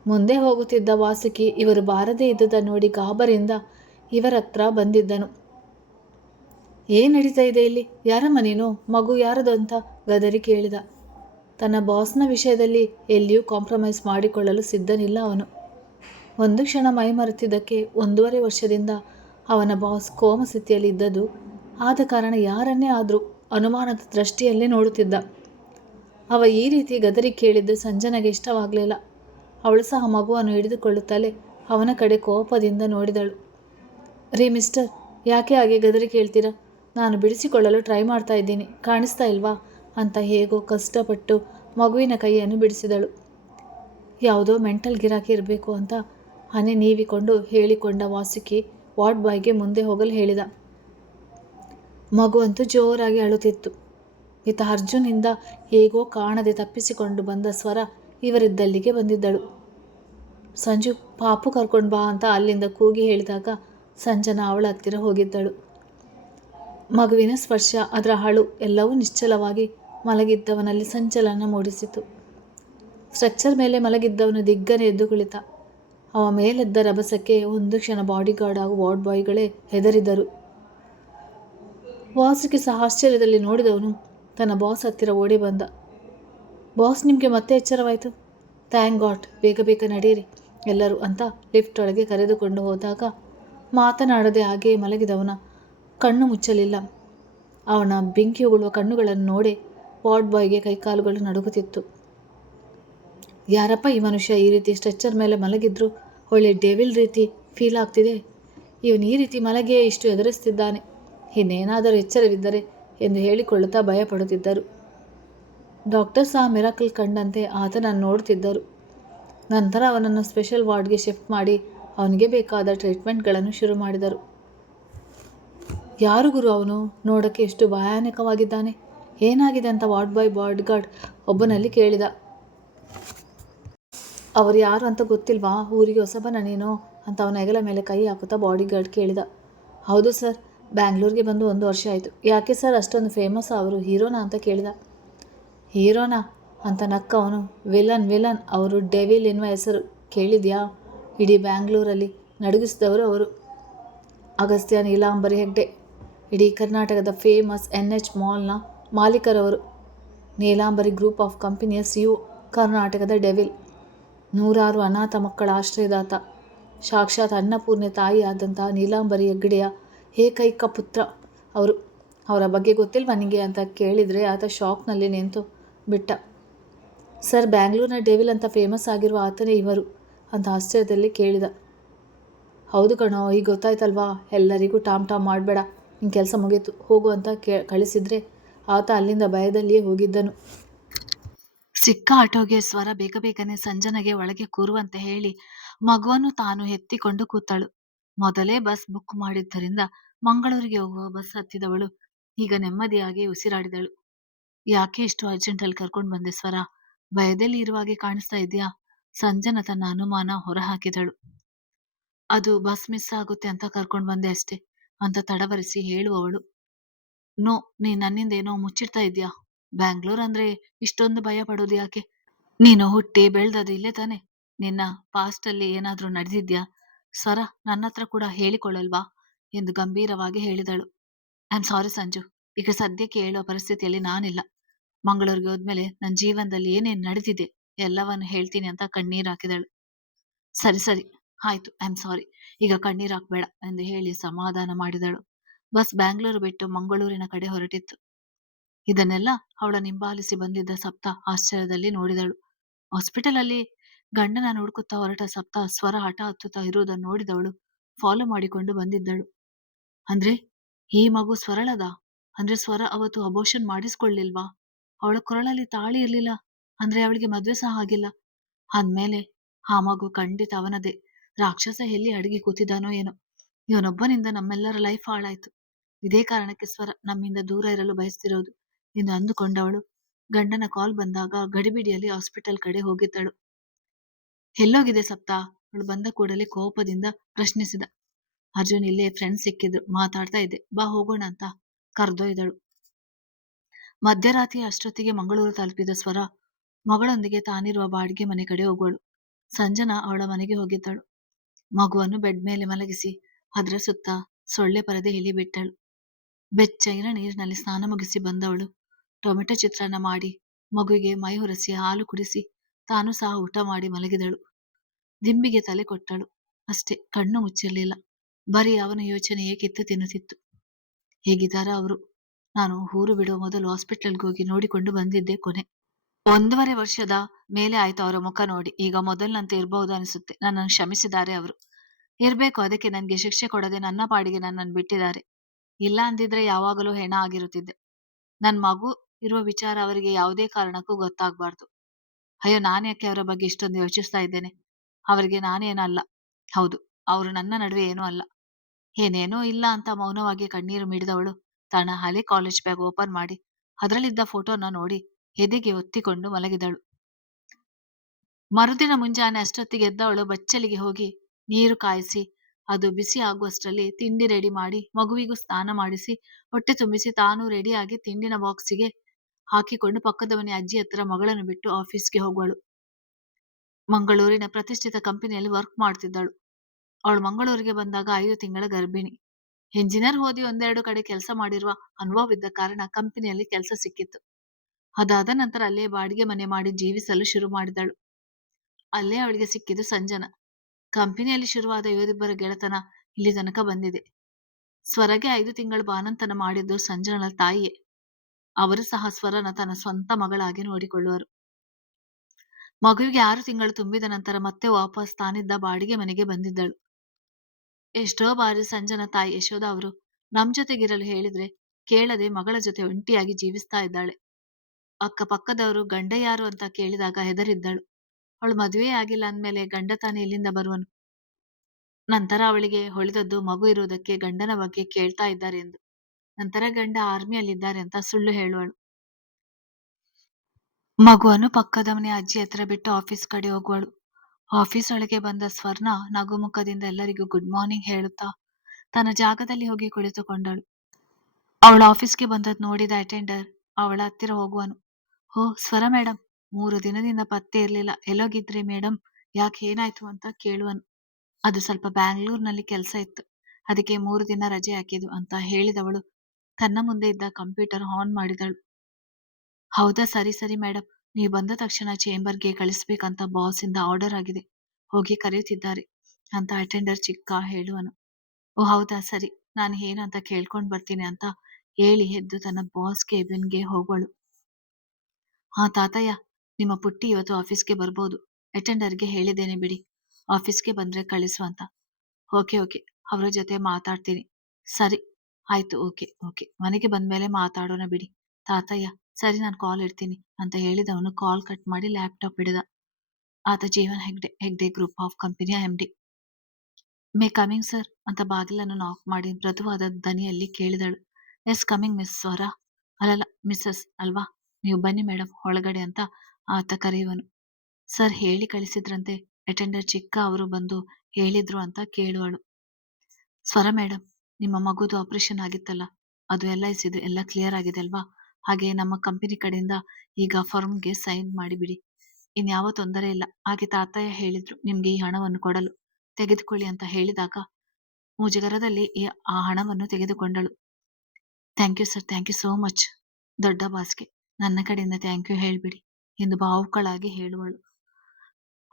ಮುಂದೆ ಹೋಗುತ್ತಿದ್ದ ವಾಸುಕಿ ಇವರು ಬಾರದೇ ಇದ್ದುದನ್ನು ನೋಡಿ ಗಾಬರಿಯಿಂದ ಇವರತ್ರ ಬಂದಿದ್ದನು. ಏನು ನಡೀತಾ ಇದೆ ಇಲ್ಲಿ, ಯಾರಮ್ಮ ನೀನು, ಮಗು ಯಾರದು ಅಂತ ಗದರಿ ಕೇಳಿದ. ತನ್ನ ಬಾಸ್ನ ವಿಷಯದಲ್ಲಿ ಎಲ್ಲಿಯೂ ಕಾಂಪ್ರಮೈಸ್ ಮಾಡಿಕೊಳ್ಳಲು ಸಿದ್ಧನಿಲ್ಲ ಅವನು. ಒಂದು ಕ್ಷಣ ಮೈ ಮರೆತಿದ್ದಕ್ಕೆ 1.5 ವರ್ಷದಿಂದ ಅವನ ಬಾಸ್ ಕೋಮ ಸ್ಥಿತಿಯಲ್ಲಿ ಇದ್ದದ್ದು. ಆದ ಕಾರಣ ಯಾರನ್ನೇ ಆದರೂ ಅನುಮಾನದ ದೃಷ್ಟಿಯಲ್ಲೇ ನೋಡುತ್ತಿದ್ದ. ಅವ ಈ ರೀತಿ ಗದರಿ ಕೇಳಿದ್ದು ಸಂಜನಾಗೆ ಇಷ್ಟವಾಗಲಿಲ್ಲ. ಅವಳು ಸಹ ಮಗುವನ್ನು ಹಿಡಿದುಕೊಳ್ಳುತ್ತಲೇ ಅವನ ಕಡೆ ಕೋಪದಿಂದ ನೋಡಿದಳು. ರೀ ಮಿಸ್ಟರ್, ಯಾಕೆ ಹಾಗೆ ಗದರಿ ಕೇಳ್ತೀರಾ? ನಾನು ಬಿಡಿಸಿಕೊಳ್ಳಲು ಟ್ರೈ ಮಾಡ್ತಾ ಇದ್ದೀನಿ, ಕಾಣಿಸ್ತಾ ಇಲ್ವಾ ಅಂತ ಹೇಗೋ ಕಷ್ಟಪಟ್ಟು ಮಗುವಿನ ಕೈಯನ್ನು ಬಿಡಿಸಿದಳು. ಯಾವುದೋ ಮೆಂಟಲ್ ಗಿರಾಕಿ ಇರಬೇಕು ಅಂತ ಹನೆ ನೀವಿಕೊಂಡು ಹೇಳಿಕೊಂಡ ವಾಸುಕಿ ವಾರ್ಡ್ ಬಾಯ್ಗೆ ಮುಂದೆ ಹೋಗಲು ಹೇಳಿದ. ಮಗು ಅಂತೂ ಜೋರಾಗಿ ಅಳುತ್ತಿತ್ತು. ಈತ ಅರ್ಜುನಿಂದ ಹೇಗೋ ಕಾಣದೆ ತಪ್ಪಿಸಿಕೊಂಡು ಬಂದ ಸ್ವರ ಇವರಿದ್ದಲ್ಲಿಗೆ ಬಂದಿದ್ದಳು. ಸಂಜು, ಪಾಪು ಕರ್ಕೊಂಡು ಬಾ ಅಂತ ಅಲ್ಲಿಂದ ಕೂಗಿ ಹೇಳಿದಾಗ ಸಂಜನಾ ಅವಳ ಹತ್ತಿರ ಹೋಗಿದ್ದಳು. ಮಗುವಿನ ಸ್ಪರ್ಶ, ಅದರ ಅಳು ಎಲ್ಲವೂ ನಿಶ್ಚಲವಾಗಿ ಮಲಗಿದ್ದವನಲ್ಲಿ ಸಂಚಲನ ಮೂಡಿಸಿತು. ಸ್ಟ್ರಕ್ಚರ್ ಮೇಲೆ ಮಲಗಿದ್ದವನು ದಿಗ್ಗನೆ ಎದ್ದು ಕುಳಿತ. ಅವ ಮೇಲೆದ್ದ ರಭಸಕ್ಕೆ ಒಂದು ಕ್ಷಣ ಬಾಡಿಗಾರ್ಡ್ ಹಾಗೂ ವಾರ್ಡ್ ಬಾಯ್ಗಳೇ ಹೆದರಿದರು. ವಾಸುಕಿ ಸಹ ಆಶ್ಚರ್ಯದಲ್ಲಿ ನೋಡಿದವನು ತನ್ನ ಬಾಸ್ ಹತ್ತಿರ ಓಡಿ ಬಂದ. ಬಾಸ್, ನಿಮಗೆ ಮತ್ತೆ ಎಚ್ಚರವಾಯಿತು? ಥ್ಯಾಂಕ್ ಗಾಡ್, ಬೇಗ ಬೇಗ ನಡೆಯಿರಿ ಎಲ್ಲರೂ ಅಂತ ಲಿಫ್ಟ್ ಒಳಗೆ ಕರೆದುಕೊಂಡು ಹೋದಾಗ ಮಾತನಾಡದೆ ಹಾಗೆಯೇ ಮಲಗಿದವನ ಕಣ್ಣು ಮುಚ್ಚಲಿಲ್ಲ. ಅವನ ಬೆಂಕಿ ಉಗುಳುವ ಕಣ್ಣುಗಳನ್ನು ನೋಡೇ ವಾರ್ಡ್ ಬಾಯ್ಗೆ ಕೈಕಾಲುಗಳು ನಡುಗುತ್ತಿತ್ತು. ಯಾರಪ್ಪ ಈ ಮನುಷ್ಯ, ಈ ರೀತಿ ಸ್ಟ್ರೆಚರ್ ಮೇಲೆ ಮಲಗಿದ್ರು ಒಳ್ಳೆ ಡೆವಿಲ್ ರೀತಿ ಫೀಲ್ ಆಗ್ತಿದೆ. ಇವನು ಈ ರೀತಿ ಮಲಗಿಯೇ ಇಷ್ಟು ಎದುರಿಸ್ತಿದ್ದಾನೆ, ಇನ್ನೇನಾದರೂ ಎಚ್ಚರವಿದ್ದರೆ ಎಂದು ಹೇಳಿಕೊಳ್ಳುತ್ತಾ ಭಯಪಡುತ್ತಿದ್ದರು. ಡಾಕ್ಟರ್ ಸಹ ಮಿರಾಕಲ್ ಕಂಡಂತೆ ಆತನನ್ನು ನೋಡುತ್ತಿದ್ದರು. ನಂತರ ಅವನನ್ನು ಸ್ಪೆಷಲ್ ವಾರ್ಡ್ಗೆ ಶಿಫ್ಟ್ ಮಾಡಿ ಅವನಿಗೆ ಬೇಕಾದ ಟ್ರೀಟ್ಮೆಂಟ್ಗಳನ್ನು ಶುರು ಮಾಡಿದರು. ಯಾರು ಗುರು ಅವನು, ನೋಡೋಕ್ಕೆ ಎಷ್ಟು ಭಯಾನಕವಾಗಿದ್ದಾನೆ, ಏನಾಗಿದೆ ಅಂತ ವಾರ್ಡ್ ಬಾಯ್ ಬಾಡಿಗಾರ್ಡ್ ಒಬ್ಬನಲ್ಲಿ ಕೇಳಿದ. ಅವರು ಯಾರು ಅಂತ ಗೊತ್ತಿಲ್ವಾ, ಊರಿಗೆ ಹೊಸಬನ ನೀನು ಅಂತ ಅವನ ಹೆಗಲ ಮೇಲೆ ಕೈ ಹಾಕುತ್ತಾ ಬಾಡಿಗಾರ್ಡ್ ಕೇಳಿದ. ಹೌದು ಸರ್, ಬ್ಯಾಂಗ್ಳೂರಿಗೆ ಬಂದು 1 ವರ್ಷ ಆಯಿತು. ಯಾಕೆ ಸರ್, ಅಷ್ಟೊಂದು ಫೇಮಸ್ ಅವರು, ಹೀರೋನಾ ಅಂತ ಕೇಳಿದ. ಹೀರೋನಾ ಅಂತ ನಕ್ಕ ಅವನು. ವಿಲನ್, ಅವರು ಡೆವಿಲ್ ಎನ್ನುವ ಹೆಸರು ಕೇಳಿದ್ಯಾ? ಇಡೀ ಬ್ಯಾಂಗ್ಳೂರಲ್ಲಿ ನಡುಗಿಸಿದವರು ಅವರು. ಅಗಸ್ತ್ಯ ನೀಲಾಂಬರಿ ಹೆಗ್ಡೆ, ಇಡೀ ಕರ್ನಾಟಕದ ಫೇಮಸ್ NH ಮಾಲ್ನ ಮಾಲೀಕರವರು. ನೀಲಾಂಬರಿ ಗ್ರೂಪ್ ಆಫ್ ಕಂಪನಿಯ CEO, ಕರ್ನಾಟಕದ ಡೆವಿಲ್, 100 ಅನಾಥ ಮಕ್ಕಳ ಆಶ್ರಯದಾತ, ಸಾಕ್ಷಾತ್ ಅನ್ನಪೂರ್ಣೆ ತಾಯಿ ಆದಂತಹ ನೀಲಾಂಬರಿ ಹೆಗ್ಡೆಯ ಏಕೈಕ ಪುತ್ರ ಅವರು. ಅವರ ಬಗ್ಗೆ ಗೊತ್ತಿಲ್ವಾ ನಿಮಗೆ ಅಂತ ಕೇಳಿದರೆ ಆತ ಶಾಕ್ನಲ್ಲಿ ನಿಂತು ಬಿಟ್ಟ. ಸರ್, ಬ್ಯಾಂಗ್ಳೂರಿನ ಡೆವಿಲ್ ಅಂತ ಫೇಮಸ್ ಆಗಿರುವ ಆತನೇ ಇವರು ಅಂತ ಆಶ್ಚರ್ಯದಲ್ಲಿ ಕೇಳಿದ. ಹೌದು ಕಣೋ, ಈಗ ಗೊತ್ತಾಯ್ತಲ್ವಾ, ಎಲ್ಲರಿಗೂ ಟಾಮ್ ಮಾಡಬೇಡ, ನಿನ್ನ ಕೆಲಸ ಮುಗೀತು ಹೋಗು ಅಂತ ಕಳಿಸಿದ್ರೆ ಆತ ಅಲ್ಲಿಂದ ಭಯದಲ್ಲಿಯೇ ಹೋಗಿದ್ದನು. ಸಿಕ್ಕ ಆಟೋಗೆ ಸ್ವರ ಬೇಗನೆ ಸಂಜನೆಗೆ ಒಳಗೆ ಕೂರುವಂತೆ ಹೇಳಿ ಮಗುವನ್ನು ತಾನು ಎತ್ತಿಕೊಂಡು ಕೂತಳು. ಮೊದಲೇ ಬಸ್ ಬುಕ್ ಮಾಡಿದ್ದರಿಂದ ಮಂಗಳೂರಿಗೆ ಹೋಗುವ ಬಸ್ ಹತ್ತಿದವಳು ಈಗ ನೆಮ್ಮದಿಯಾಗಿ ಉಸಿರಾಡಿದಳು. ಯಾಕೆ ಇಷ್ಟು ಅರ್ಜೆಂಟಲ್ಲಿ ಕರ್ಕೊಂಡು ಬಂದೆ ಸ್ವರ? ಭಯದಲ್ಲಿ ಇರುವಾಗೆ ಕಾಣಿಸ್ತಾ ಇದೆಯಾ? ಸಂಜನಾ ತನ್ನ ಅನುಮಾನ ಹೊರಹಾಕಿದಳು. ಅದು ಬಸ್ ಮಿಸ್ ಆಗುತ್ತೆ ಅಂತ ಕರ್ಕೊಂಡು ಬಂದೆ ಅಷ್ಟೇ ಅಂತ ತಡವರಿಸಿ ಹೇಳುವವಳು. ನೋ, ನೀನ್ ನನ್ನಿಂದ ಏನೋ ಮುಚ್ಚಿಡ್ತಾ ಇದ್ಯಾ? ಬ್ಯಾಂಗ್ಳೂರ್ ಅಂದ್ರೆ ಇಷ್ಟೊಂದು ಭಯ ಪಡೋದು ಯಾಕೆ? ನೀನು ಹುಟ್ಟಿ ಬೆಳ್ದದ್ದು ಇಲ್ಲೇ ತಾನೆ? ನಿನ್ನ ಪಾಸ್ಟ್ ಅಲ್ಲಿ ಏನಾದ್ರೂ ನಡೆದಿದ್ಯಾ? ಸ್ವರ ನನ್ನತ್ರ ಕೂಡ ಹೇಳಿಕೊಳ್ಳಲ್ವಾ ಎಂದು ಗಂಭೀರವಾಗಿ ಹೇಳಿದಳು. ಐ ಆಮ್ ಸಾರಿ ಸಂಜು, ಈಗ ಸದ್ಯಕ್ಕೆ ಹೇಳುವ ಪರಿಸ್ಥಿತಿಯಲ್ಲಿ ನಾನಿಲ್ಲ. ಮಂಗಳೂರಿಗೆ ಹೋದ್ಮೇಲೆ ನನ್ನ ಜೀವನದಲ್ಲಿ ಏನೇನ್ ನಡೆದಿದೆ ಎಲ್ಲವನ್ನು ಹೇಳ್ತೀನಿ ಅಂತ ಕಣ್ಣೀರ್ ಹಾಕಿದಳು. ಸರಿ ಸರಿ, ಆಯ್ತು, ಐ ಆಮ್ ಸಾರಿ, ಈಗ ಕಣ್ಣೀರ್ ಹಾಕ್ಬೇಡ ಎಂದು ಹೇಳಿ ಸಮಾಧಾನ ಮಾಡಿದಳು. ಬಸ್ ಬ್ಯಾಂಗ್ಳೂರು ಬಿಟ್ಟು ಮಂಗಳೂರಿನ ಕಡೆ ಹೊರಟಿತ್ತು. ಇದನ್ನೆಲ್ಲ ಅವಳ ನಿಂಬಾಲಿಸಿ ಬಂದಿದ್ದ ಸಪ್ತ ಆಶ್ಚರ್ಯದಲ್ಲಿ ನೋಡಿದಳು. ಹಾಸ್ಪಿಟಲ್ ಅಲ್ಲಿ ಗಂಡನ ಹುಡುಕುತ್ತಾ ಹೊರಟ ಸಪ್ತ ಸ್ವರ ಹಠ ಹತ್ತುತ್ತಾ ಇರುವುದನ್ನು ನೋಡಿದವಳು ಫಾಲೋ ಮಾಡಿಕೊಂಡು ಬಂದಿದ್ದಳು. ಅಂದ್ರೆ ಈ ಮಗು ಸ್ವರಳದ? ಅಂದ್ರೆ ಸ್ವರ ಅವತ್ತು ಅಬೋಷನ್ ಮಾಡಿಸ್ಕೊಳ್ಳಿಲ್ವಾ? ಅವಳ ಕೊರಳಲ್ಲಿ ತಾಳಿ ಇರ್ಲಿಲ್ಲ ಅಂದ್ರೆ ಅವಳಿಗೆ ಮದ್ವೆ ಸಹ ಆಗಿಲ್ಲ ಅಂದ್ಮೇಲೆ ಆ ಮಗು ಖಂಡಿತ ಅವನದೇ. ರಾಕ್ಷಸ ಎಲ್ಲಿ ಅಡಗಿ ಕೂತಿದ್ದಾನೋ ಏನೋ. ಇವನೊಬ್ಬನಿಂದ ನಮ್ಮೆಲ್ಲರ ಲೈಫ್ ಹಾಳಾಯ್ತು. ಇದೇ ಕಾರಣಕ್ಕೆ ಸ್ವರ ನಮ್ಮಿಂದ ದೂರ ಇರಲು ಬಯಸ್ತಿರೋದು ಎಂದು ಅಂದುಕೊಂಡವಳು ಗಂಡನ ಕಾಲ್ ಬಂದಾಗ ಗಡಿಬಿಡಿಯಲ್ಲಿ ಹಾಸ್ಪಿಟಲ್ ಕಡೆ ಹೋಗಿದ್ದಳು. ಎಲ್ಲೋಗಿದೆ ಸಪ್ತಾ? ಅವಳು ಬಂದ ಕೂಡಲೇ ಕೋಪದಿಂದ ಪ್ರಶ್ನಿಸಿದ. ಅರ್ಜುನ್ ಇಲ್ಲೇ ಫ್ರೆಂಡ್ಸ್ ಸಿಕ್ಕಿದ್ರು, ಮಾತಾಡ್ತಾ ಇದ್ದೆ, ಬಾ ಹೋಗೋಣ ಅಂತ ಕರೆದೊಯ್ದಳು. ಮಧ್ಯರಾತ್ರಿ ಅಷ್ಟೊತ್ತಿಗೆ ಮಂಗಳೂರು ತಲುಪಿದ ಸ್ವರ ಮಗಳೊಂದಿಗೆ ತಾನಿರುವ ಬಾಡಿಗೆ ಮನೆ ಕಡೆ ಹೋಗುವಳು. ಸಂಜನಾ ಅವಳ ಮನೆಗೆ ಹೋಗಿದ್ದಳು. ಮಗುವನ್ನು ಬೆಡ್ ಮೇಲೆ ಮಲಗಿಸಿ ಅದರ ಸುತ್ತ ಸೊಳ್ಳೆ ಪರದೆ ಇಳಿಬಿಟ್ಟಳು. ಬೆಚ್ಚಗಿನ ನೀರಿನಲ್ಲಿ ಸ್ನಾನ ಮುಗಿಸಿ ಬಂದವಳು ಟೊಮೆಟೊ ಚಿತ್ರಾನ್ನ ಮಾಡಿ ಮಗುವಿಗೆ ಮೈ ಹೊರಸಿ ಹಾಲು ಕುಡಿಸಿ ತಾನು ಸಹ ಊಟ ಮಾಡಿ ಮಲಗಿದಳು. ದಿಂಬಿಗೆ ತಲೆ ಕೊಟ್ಟಳು ಅಷ್ಟೇ, ಕಣ್ಣು ಮುಚ್ಚಿರಲಿಲ್ಲ. ಬರೀ ಅವನ ಯೋಚನೆಯೇ ಕಿತ್ತು ತಿನ್ನುತ್ತಿತ್ತು. ಹೇಗಿದ್ದಾರ ಅವರು? ನಾನು ಊರು ಬಿಡುವ ಮೊದಲು ಹಾಸ್ಪಿಟಲ್ಗೆ ಹೋಗಿ ನೋಡಿಕೊಂಡು ಬಂದಿದ್ದೆ ಕೊನೆ. 1.5 ವರ್ಷದ ಮೇಲೆ ಆಯ್ತು ಅವರ ಮುಖ ನೋಡಿ. ಈಗ ಮೊದಲಿನಂತೆ ಇರಬಹುದು ಅನಿಸುತ್ತೆ. ನನ್ನನ್ನು ಕ್ಷಮಿಸಿದ್ದಾರೆ ಅವರು. ಇರ್ಬೇಕು, ಅದಕ್ಕೆ ನನ್ಗೆ ಶಿಕ್ಷೆ ಕೊಡದೆ ನನ್ನ ಪಾಡಿಗೆ ನನ್ನನ್ನು ಬಿಟ್ಟಿದ್ದಾರೆ. ಇಲ್ಲ ಅಂದಿದ್ರೆ ಯಾವಾಗಲೂ ಹೆಣ ಆಗಿರುತ್ತಿದ್ದೆ. ನನ್ ಮಗು ಇರುವ ವಿಚಾರ ಅವರಿಗೆ ಯಾವುದೇ ಕಾರಣಕ್ಕೂ ಗೊತ್ತಾಗ್ಬಾರ್ದು. ಅಯ್ಯೋ, ನಾನ್ಯಾಕೆ ಅವರ ಬಗ್ಗೆ ಇಷ್ಟೊಂದು ಯೋಚಿಸ್ತಾ ಇದ್ದೇನೆ? ಅವರಿಗೆ ನಾನೇನಲ್ಲ. ಹೌದು, ಅವರು ನನ್ನ ನಡುವೆ ಏನೂ ಅಲ್ಲ. ಏನೇನೋ ಇಲ್ಲ ಅಂತ ಮೌನವಾಗಿ ಕಣ್ಣೀರು ಮಿಡಿದವಳು ತನ್ನ ಹಳೆ ಕಾಲೇಜ್ ಬ್ಯಾಗ್ ಓಪನ್ ಮಾಡಿ ಅದರಲ್ಲಿದ್ದ ಫೋಟೋನ ನೋಡಿ ಎದೆಗೆ ಒತ್ತಿಕೊಂಡು ಮಲಗಿದಳು. ಮರುದಿನ ಮುಂಜಾನೆ ಅಷ್ಟೊತ್ತಿಗೆ ಎದ್ದವಳು ಬಚ್ಚಲಿಗೆ ಹೋಗಿ ನೀರು ಕಾಯಿಸಿ ಅದು ಬಿಸಿ ಆಗುವಷ್ಟರಲ್ಲಿ ತಿಂಡಿ ರೆಡಿ ಮಾಡಿ ಮಗುವಿಗೂ ಸ್ನಾನ ಮಾಡಿಸಿ ಹೊಟ್ಟೆ ತುಂಬಿಸಿ ತಾನು ರೆಡಿಯಾಗಿ ತಿಂಡಿನ ಬಾಕ್ಸಿಗೆ ಹಾಕಿಕೊಂಡು ಪಕ್ಕದ ಮನೆ ಅಜ್ಜಿ ಹತ್ರ ಮಗಳನ್ನು ಬಿಟ್ಟು ಆಫೀಸ್ಗೆ ಹೋಗುವಳು. ಮಂಗಳೂರಿನ ಪ್ರತಿಷ್ಠಿತ ಕಂಪನಿಯಲ್ಲಿ ವರ್ಕ್ ಮಾಡ್ತಿದ್ದಳು. ಅವಳು ಮಂಗಳೂರಿಗೆ ಬಂದಾಗ 5 ತಿಂಗಳ ಗರ್ಭಿಣಿ. ಇಂಜಿನಿಯರ್ ಓದಿ ಒಂದೆರಡು ಕಡೆ ಕೆಲಸ ಮಾಡಿರುವ ಅನುಭವವಿದ್ದ ಕಾರಣ ಕಂಪನಿಯಲ್ಲಿ ಕೆಲಸ ಸಿಕ್ಕಿತ್ತು. ಅದಾದ ನಂತರ ಅಲ್ಲೇ ಬಾಡಿಗೆ ಮನೆ ಮಾಡಿ ಜೀವಿಸಲು ಶುರು ಮಾಡಿದಳು. ಅಲ್ಲೇ ಅವಳಿಗೆ ಸಿಕ್ಕಿದ್ದು ಸಂಜನಾ. ಕಂಪನಿಯಲ್ಲಿ ಶುರುವಾದ ಇವರಿಬ್ಬರ ಗೆಳೆತನ ಇಲ್ಲಿ ತನಕ ಬಂದಿದೆ. ಸ್ವರಗೆ 5 ತಿಂಗಳು ಬಾಣಂತನ ಮಾಡಿದ್ದು ಸಂಜನಳ ತಾಯಿಯೇ. ಅವರು ಸಹ ಸ್ವರನ ತನ್ನ ಸ್ವಂತ ಮಗಳಾಗಿ ನೋಡಿಕೊಳ್ಳುವರು. ಮಗುವಿಗೆ 6 ತಿಂಗಳು ತುಂಬಿದ ನಂತರ ಮತ್ತೆ ವಾಪಸ್ ತಾನಿದ್ದ ಬಾಡಿಗೆ ಮನೆಗೆ ಬಂದಿದ್ದಳು. ಎಷ್ಟೋ ಬಾರಿ ಸಂಜನಾ ತಾಯಿ ಯಶೋಧ ಅವರು ನಮ್ ಜೊತೆಗಿರಲು ಹೇಳಿದ್ರೆ ಕೇಳದೆ ಮಗಳ ಜೊತೆ ಒಂಟಿಯಾಗಿ ಜೀವಿಸ್ತಾ ಇದ್ದಾಳೆ. ಅಕ್ಕಪಕ್ಕದವರು ಗಂಡ ಯಾರು ಅಂತ ಕೇಳಿದಾಗ ಹೆದರಿದ್ದಳು. ಅವಳು ಮದುವೆ ಆಗಿಲ್ಲ ಅಂದ್ಮೇಲೆ ಗಂಡ ತಾನೇ ಎಲ್ಲಿಂದ ಬರುವನು? ನಂತರ ಅವಳಿಗೆ ಹೊಳೆದದ್ದು ಮಗು ಇರುವುದಕ್ಕೆ ಗಂಡನ ಬಗ್ಗೆ ಕೇಳ್ತಾ ಇದ್ದಾರೆ ಎಂದು. ನಂತರ ಗಂಡ ಆರ್ಮಿಯಲ್ಲಿದ್ದಾರೆ ಅಂತ ಸುಳ್ಳು ಹೇಳುವಳು. ಮಗುವನ್ನು ಪಕ್ಕದ ಮನೆ ಅಜ್ಜಿ ಹತ್ರ ಬಿಟ್ಟು ಆಫೀಸ್ ಕಡೆ ಹೋಗುವಳು. ಆಫೀಸ್ ಒಳಗೆ ಬಂದ ಸ್ವರ್ಣ ನಗುಮುಖದಿಂದ ಎಲ್ಲರಿಗೂ ಗುಡ್ ಮಾರ್ನಿಂಗ್ ಹೇಳುತ್ತಾ ತನ್ನ ಜಾಗದಲ್ಲಿ ಹೋಗಿ ಕುಳಿತುಕೊಂಡಳು. ಅವಳ ಆಫೀಸ್ಗೆ ಬಂದದ್ ನೋಡಿದ ಅಟೆಂಡರ್ ಅವಳ ಹತ್ತಿರ ಹೋಗುವನು. ಓ ಸ್ವರ ಮೇಡಮ್, 3 ದಿನದಿಂದ ಪತ್ತೆ ಇರ್ಲಿಲ್ಲ, ಎಲ್ಲೋಗಿದ್ರಿ ಮೇಡಮ್, ಯಾಕೆ ಏನಾಯ್ತು ಅಂತ ಕೇಳುವನು. ಅದು ಸ್ವಲ್ಪ ಬ್ಯಾಂಗ್ಳೂರ್ನಲ್ಲಿ ಕೆಲಸ ಇತ್ತು, ಅದಕ್ಕೆ 3 ದಿನ ರಜೆ ಹಾಕಿದ್ದು ಅಂತ ಹೇಳಿದವಳು ತನ್ನ ಮುಂದೆ ಇದ್ದ ಕಂಪ್ಯೂಟರ್ ಆನ್ ಮಾಡಿದಳು. ಹೌದಾ, ಸರಿ ಸರಿ ಮೇಡಮ್, ನೀವು ಬಂದ ತಕ್ಷಣ ಚೇಂಬರ್ಗೆ ಕಳಿಸ್ಬೇಕಂತ ಬಾಸ್ ಇಂದ ಆರ್ಡರ್ ಆಗಿದೆ, ಹೋಗಿ ಕರೆಯುತ್ತಿದ್ದಾರೆ ಅಂತ ಅಟೆಂಡರ್ ಚಿಕ್ಕ ಹೇಳುವನು. ಓ ಹೌದಾ, ಸರಿ, ನಾನು ಏನು ಅಂತ ಕೇಳ್ಕೊಂಡ್ ಬರ್ತೀನಿ ಅಂತ ಹೇಳಿ ಎದ್ದು ತನ್ನ ಬಾಸ್ ಕೇಬಿನ್ಗೆ ಹೋಗುವಳು. ಹಾ ತಾತಯ್ಯ, ನಿಮ್ಮ ಪುಟ್ಟಿ ಇವತ್ತು ಆಫೀಸ್ಗೆ ಬರ್ಬೋದು. ಅಟೆಂಡರ್ಗೆ ಹೇಳಿದ್ದೇನೆ ಬಿಡಿ, ಆಫೀಸ್ಗೆ ಬಂದ್ರೆ ಕಳಿಸು ಅಂತ. ಓಕೆ ಓಕೆ, ಅವರ ಜೊತೆ ಮಾತಾಡ್ತೀನಿ. ಸರಿ, ಆಯ್ತು, ಓಕೆ ಓಕೆ, ಮನೆಗೆ ಬಂದ್ಮೇಲೆ ಮಾತಾಡೋಣ ಬಿಡಿ ತಾತಯ್ಯ. ಸರಿ, ನಾನು ಕಾಲ್ ಇಡ್ತೀನಿ ಅಂತ ಹೇಳಿದವನು ಕಾಲ್ ಕಟ್ ಮಾಡಿ ಲ್ಯಾಪ್ಟಾಪ್ ಹಿಡಿದ. ಆತ ಜೀವನ್ ಹೆಗ್ಡೆ, ಹೆಗ್ಡೆ ಗ್ರೂಪ್ ಆಫ್ ಕಂಪನಿಯ MD. ಮೇ ಕಮಿಂಗ್ ಸರ್ ಅಂತ ಬಾಗಿಲನ್ನು ನಾಕ್ ಮಾಡಿ ಮೃದುವಾದ ದನಿಯಲ್ಲಿ ಕೇಳಿದಳು. ಎಸ್ ಕಮಿಂಗ್ ಮಿಸ್ ಸ್ವರ. ಅಲ್ಲಲ್ಲ ಮಿಸ್ಸಸ್ ಅಲ್ವಾ? ನೀವು ಬನ್ನಿ ಮೇಡಮ್ ಒಳಗಡೆ ಅಂತ ಆತ ಕರೆಯುವನು. ಸರ್ ಹೇಳಿ ಕಳಿಸಿದ್ರಂತೆ, ಅಟೆಂಡರ್ ಚಿಕ್ಕ ಅವರು ಬಂದು ಹೇಳಿದ್ರು ಅಂತ ಕೇಳುವಳು. ಸ್ವರ ಮೇಡಮ್, ನಿಮ್ಮ ಮಗುದು ಆಪರೇಷನ್ ಆಗಿತ್ತಲ್ಲ, ಅದು LIC ಎಲ್ಲ ಕ್ಲಿಯರ್ ಆಗಿದೆ ಅಲ್ವಾ? ಹಾಗೆ ನಮ್ಮ ಕಂಪನಿ ಕಡೆಯಿಂದ ಈಗ ಫರ್ಮ್ಗೆ ಸೈನ್ ಮಾಡಿಬಿಡಿ. ಇನ್ಯಾವ ತೊಂದರೆ ಇಲ್ಲ. ಹಾಗೆ ತಾತಯ್ಯ ಹೇಳಿದ್ರು ನಿಮ್ಗೆ ಈ ಹಣವನ್ನು ಕೊಡಲು, ತೆಗೆದುಕೊಳ್ಳಿ ಅಂತ ಹೇಳಿದಾಗ ಮುಜುಗರದಲ್ಲಿ ಆ ಹಣವನ್ನು ತೆಗೆದುಕೊಂಡಳು. Thank you sir, thank you so much. ದೊಡ್ಡ ಬಾಸ್ಗೆ ನನ್ನ ಕಡೆಯಿಂದ ಥ್ಯಾಂಕ್ ಯು ಹೇಳ್ಬಿಡಿ ಎಂದು ಭಾವುಕಳಾಗಿ ಹೇಳುವಳು.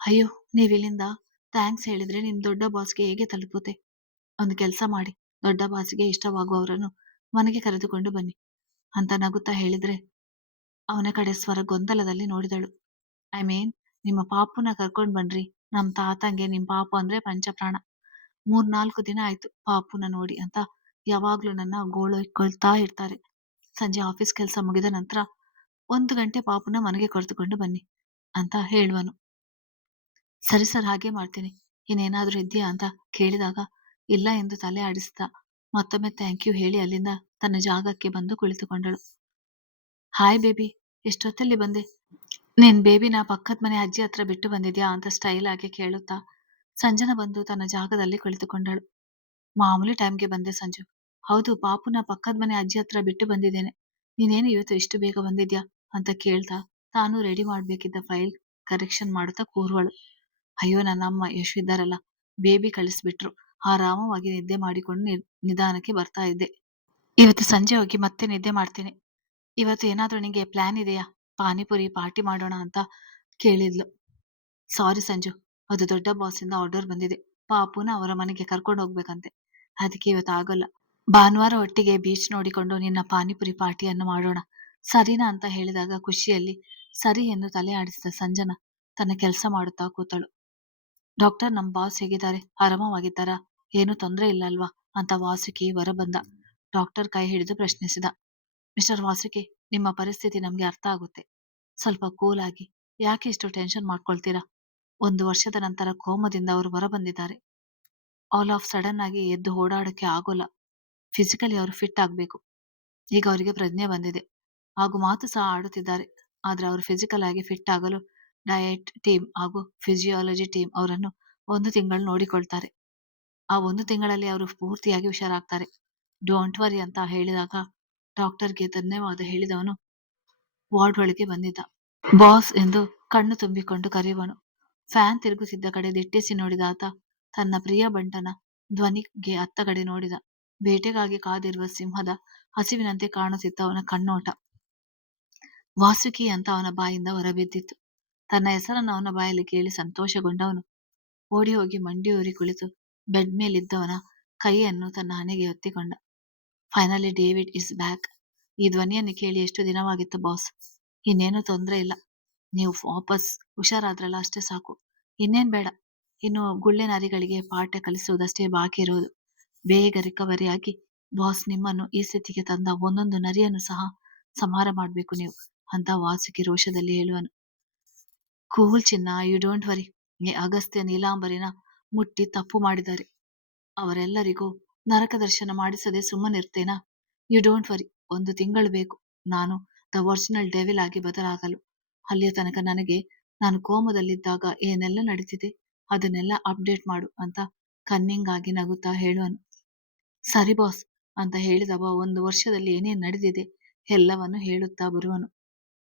ಅಯ್ಯೋ, ನೀವಿಲ್ಲಿಂದ ಥ್ಯಾಂಕ್ಸ್ ಹೇಳಿದ್ರೆ ನಿಮ್ ದೊಡ್ಡ ಬಾಸ್ಗೆ ಹೇಗೆ ತಲುಪುತ್ತೆ? ಒಂದು ಕೆಲಸ ಮಾಡಿ, ದೊಡ್ಡ ಬಾಸ್ಗೆ ಇಷ್ಟವಾಗುವವರನ್ನು ಮನೆಗೆ ಕರೆದುಕೊಂಡು ಬನ್ನಿ ಅಂತ ನಗುತ್ತಾ ಹೇಳಿದ್ರೆ ಅವನ ಕಡೆ ಸ್ವರ ಗೊಂದಲದಲ್ಲಿ ನೋಡಿದಳು. ಐ ಮೀನ್, ನಿಮ್ಮ ಪಾಪುನ ಕರ್ಕೊಂಡ್ ಬನ್ರಿ. ನಮ್ ತಾತಂಗೆ ನಿಮ್ ಪಾಪು ಅಂದ್ರೆ ಪಂಚಪ್ರಾಣ. 3-4 ದಿನ ಆಯ್ತು ಪಾಪುನ ನೋಡಿ ಅಂತ ಯಾವಾಗ್ಲೂ ನನ್ನ ಗೋಳೈಕೊಳ್ತಾ ಇರ್ತಾರೆ. ಸಂಜೆ ಆಫೀಸ್ ಕೆಲಸ ಮುಗಿದ ನಂತರ 1 ಗಂಟೆ ಪಾಪುನ ಮನೆಗೆ ಕರೆದುಕೊಂಡು ಬನ್ನಿ ಅಂತ ಹೇಳುವನು. ಸರಿ ಸರ್, ಹಾಗೆ ಮಾಡ್ತೀನಿ. ಇನ್ನೇನಾದ್ರೂ ಇದ್ಯಾ ಅಂತ ಕೇಳಿದಾಗ ಇಲ್ಲ ಎಂದು ತಲೆ ಆಡಿಸಿದ. ಮತ್ತೊಮ್ಮೆ ಥ್ಯಾಂಕ್ ಯು ಹೇಳಿ ಅಲ್ಲಿಂದ ತನ್ನ ಜಾಗಕ್ಕೆ ಬಂದು ಕುಳಿತುಕೊಂಡಳು. ಹಾಯ್ ಬೇಬಿ, ಎಷ್ಟೊತ್ತಲ್ಲಿ ಬಂದೆ? ನೀನ್ ಬೇಬಿನ ಪಕ್ಕದ ಮನೆ ಅಜ್ಜಿ ಹತ್ರ ಬಿಟ್ಟು ಬಂದಿದ್ಯಾ ಅಂತ ಸ್ಟೈಲ್ ಆಗಿ ಕೇಳುತ್ತಾ ಸಂಜನಾ ಬಂದು ತನ್ನ ಜಾಗದಲ್ಲಿ ಕುಳಿತುಕೊಂಡಳು. ಮಾಮೂಲಿ ಟೈಮ್ಗೆ ಬಂದೆ ಸಂಜು. ಹೌದು, ಪಾಪುನ ಪಕ್ಕದ ಮನೆ ಅಜ್ಜಿ ಹತ್ರ ಬಿಟ್ಟು ಬಂದಿದ್ದೇನೆ. ನೀನೇನು ಇವತ್ತು ಇಷ್ಟು ಬೇಗ ಬಂದಿದ್ಯಾ ಅಂತ ಕೇಳ್ತಾ ತಾನು ರೆಡಿ ಮಾಡ್ಬೇಕಿದ್ದ ಫೈಲ್ ಕರೆಕ್ಷನ್ ಮಾಡುತ್ತಾ ಕೂರುವಳು. ಅಯ್ಯೋ, ನನ್ನ ಅಮ್ಮ ಯಶು ಇದ್ದಾರಲ್ಲ, ಬೇಬಿ ಕಳಿಸ್ಬಿಟ್ರು. ಆರಾಮವಾಗಿ ನಿದ್ದೆ ಮಾಡಿಕೊಂಡು ನಿಧಾನಕ್ಕೆ ಬರ್ತಾ ಇದ್ದೆ. ಇವತ್ತು ಸಂಜೆ ಹೋಗಿ ಮತ್ತೆ ನಿದ್ದೆ ಮಾಡ್ತೀನಿ. ಇವತ್ತು ಏನಾದ್ರೂ ನಿಂಗೆ ಪ್ಲಾನ್ ಇದೆಯಾ? ಪಾನಿಪುರಿ ಪಾರ್ಟಿ ಮಾಡೋಣ ಅಂತ ಕೇಳಿದ್ಲು. ಸಾರಿ ಸಂಜು, ಅದು ದೊಡ್ಡ ಬಾಸಿಂದ ಆರ್ಡರ್ ಬಂದಿದೆ. ಪಾಪುನ ಅವರ ಮನೆಗೆ ಕರ್ಕೊಂಡು ಹೋಗ್ಬೇಕಂತೆ, ಅದಕ್ಕೆ ಇವತ್ತು ಆಗೋಲ್ಲ. ಭಾನುವಾರ ಒಟ್ಟಿಗೆ ಬೀಚ್ ನೋಡಿಕೊಂಡು ನಿನ್ನ ಪಾನಿಪುರಿ ಪಾರ್ಟಿಯನ್ನು ಮಾಡೋಣ, ಸರಿನಾ ಅಂತ ಹೇಳಿದಾಗ ಖುಷಿಯಲ್ಲಿ ಸರಿ ಎಂದು ತಲೆ ಆಡಿಸಿದ ಸಂಜನಾ ತನ್ನ ಕೆಲಸ ಮಾಡುತ್ತಾ ಕೂತಳು. ಡಾಕ್ಟರ್, ನಮ್ ಬಾಸ್ ಹೇಗಿದ್ದಾರೆ? ಆರಾಮವಾಗಿದ್ದಾರಾ? ಏನು ತೊಂದರೆ ಇಲ್ಲ ಅಲ್ವಾ ಅಂತ ವಾಸುಕಿ ಹೊರ ಬಂದ. ಡಾಕ್ಟರ್ ಕೈ ಹಿಡಿದು ಪ್ರಶ್ನಿಸಿದ. ಮಿಸ್ಟರ್ ವಾಸುಕಿ, ನಿಮ್ಮ ಪರಿಸ್ಥಿತಿ ನಮ್ಗೆ ಅರ್ಥ ಆಗುತ್ತೆ. ಸ್ವಲ್ಪ ಕೂಲ್ ಆಗಿ. ಯಾಕೆ ಇಷ್ಟು ಟೆನ್ಷನ್ ಮಾಡ್ಕೊಳ್ತೀರಾ? 1 ವರ್ಷದ ನಂತರ ಕೋಮದಿಂದ ಅವರು ಹೊರ ಬಂದಿದ್ದಾರೆ. ಆಲ್ ಆಫ್ ಸಡನ್ ಆಗಿ ಎದ್ದು ಓಡಾಡಕ್ಕೆ ಆಗೋಲ್ಲ. ಫಿಸಿಕಲಿ ಅವರು ಫಿಟ್ ಆಗ್ಬೇಕು. ಈಗ ಅವರಿಗೆ ಪ್ರಜ್ಞೆ ಬಂದಿದೆ ಹಾಗೂ ಮಾತು ಸಹ ಆಡುತ್ತಿದ್ದಾರೆ. ಆದ್ರೆ ಅವರು ಫಿಸಿಕಲ್ ಆಗಿ ಫಿಟ್ ಆಗಲು ಡಯಟ್ ಟೀಮ್ ಹಾಗೂ ಫಿಸಿಯಾಲಜಿ ಟೀಮ್ ಅವರನ್ನು 1 ತಿಂಗಳು ನೋಡಿಕೊಳ್ತಾರೆ. ಆ 1 ತಿಂಗಳಲ್ಲಿ ಅವರು ಪೂರ್ತಿಯಾಗಿ ಹುಷಾರಾಗ್ತಾರೆ. ಡೋಂಟ್ ವರಿ ಅಂತ ಹೇಳಿದಾಗ ಡಾಕ್ಟರ್ಗೆ ಧನ್ಯವಾದ ಹೇಳಿದವನು ವಾರ್ಡ್ ಒಳಗೆ ಬಂದಿದ್ದ. ಬಾಸ್ ಎಂದು ಕಣ್ಣು ತುಂಬಿಕೊಂಡು ಕರೆಯುವನು. ಫ್ಯಾನ್ ತಿರುಗುತ್ತಿದ್ದ ಕಡೆ ದಿಟ್ಟಿಸಿ ನೋಡಿದ ಆತ ತನ್ನ ಪ್ರಿಯ ಬಂಟನ ಧ್ವನಿಗೆ ಅತ್ತ ಕಡೆ ನೋಡಿದ. ಬೇಟೆಗಾಗಿ ಕಾದಿರುವ ಸಿಂಹದ ಹಸಿವಿನಂತೆ ಕಾಣುತ್ತಿದ್ದ ಅವನ ಕಣ್ಣೋಟ. ವಾಸುಕಿ ಅಂತ ಅವನ ಬಾಯಿಂದ ಹೊರಬಿದ್ದಿತ್ತು. ತನ್ನ ಹೆಸರನ್ನು ಅವನ ಬಾಯಲ್ಲಿ ಕೇಳಿ ಸಂತೋಷಗೊಂಡವನು ಓಡಿ ಹೋಗಿ ಮಂಡಿಯೂರಿ ಕುಳಿತು ಬೆಡ್ ಮೇಲಿದ್ದವನ ಕೈಯನ್ನು ತನ್ನ ಹಣೆಗೆ ಒತ್ತಿಕೊಂಡ. Finally David is back. ಈ ಧ್ವನಿಯನ್ನು ಕೇಳಿ ಎಷ್ಟು ದಿನವಾಗಿತ್ತು ಬಾಸ್? ಇನ್ನೇನು ತೊಂದರೆ ಇಲ್ಲ, ನೀವು ವಾಪಸ್ ಹುಷಾರಾದ್ರಲ್ಲ, ಅಷ್ಟೇ ಸಾಕು. ಇನ್ನೇನ್ ಬೇಡ. ಇನ್ನು ಗುಳ್ಳೆ ನರಿಗಳಿಗೆ ಪಾಠ ಕಲಿಸುವುದಷ್ಟೇ ಬಾಕಿ ಇರುವುದು. ಬೇಗ ರಿಕವರಿ ಆಗಿ ಬಾಸ್ ನಿಮ್ಮನ್ನು ಈ ಸ್ಥಿತಿಗೆ ತಂದ 1 ನರಿಯನ್ನು ಸಹ ಸಂಹಾರ ಮಾಡ್ಬೇಕು ನೀವು ಅಂತ ವಾಸುಕಿ ರೋಷದಲ್ಲಿ ಹೇಳುವನು. ಕೂಲ್ ಚಿನ್ನ, ಯು ಡೋಂಟ್ ವರಿ. ಅಗಸ್ತ್ಯ ನೀಲಾಂಬರಿನ ಮುಟ್ಟಿ ತಪ್ಪು ಮಾಡಿದ್ದಾರೆ. ಅವರೆಲ್ಲರಿಗೂ ನರಕ ದರ್ಶನ ಮಾಡಿಸದೆ ಸುಮ್ಮನಿರ್ತೇನಾ? You don't worry. 1 ತಿಂಗಳು ಬೇಕು ನಾನು ದ ಒರಿಜಿನಲ್ ಡೆವಿಲ್ ಆಗಿ ಬದಲಾಗಲು. ಅಲ್ಲಿಯ ತನಕ ನನಗೆ ನಾನು ಕೋಮದಲ್ಲಿದ್ದಾಗ ಏನೆಲ್ಲ ನಡೀತಿದೆ ಅದನ್ನೆಲ್ಲ ಅಪ್ಡೇಟ್ ಮಾಡು ಅಂತ ಕನ್ನಿಂಗ್ ಆಗಿ ನಗುತ್ತಾ ಹೇಳುವನು. ಸರಿ ಬಾಸ್ ಅಂತ ಹೇಳಿದವ 1 ವರ್ಷದಲ್ಲಿ ಏನೇನ್ ನಡೆದಿದೆ ಎಲ್ಲವನ್ನು ಹೇಳುತ್ತಾ ಬರುವನು.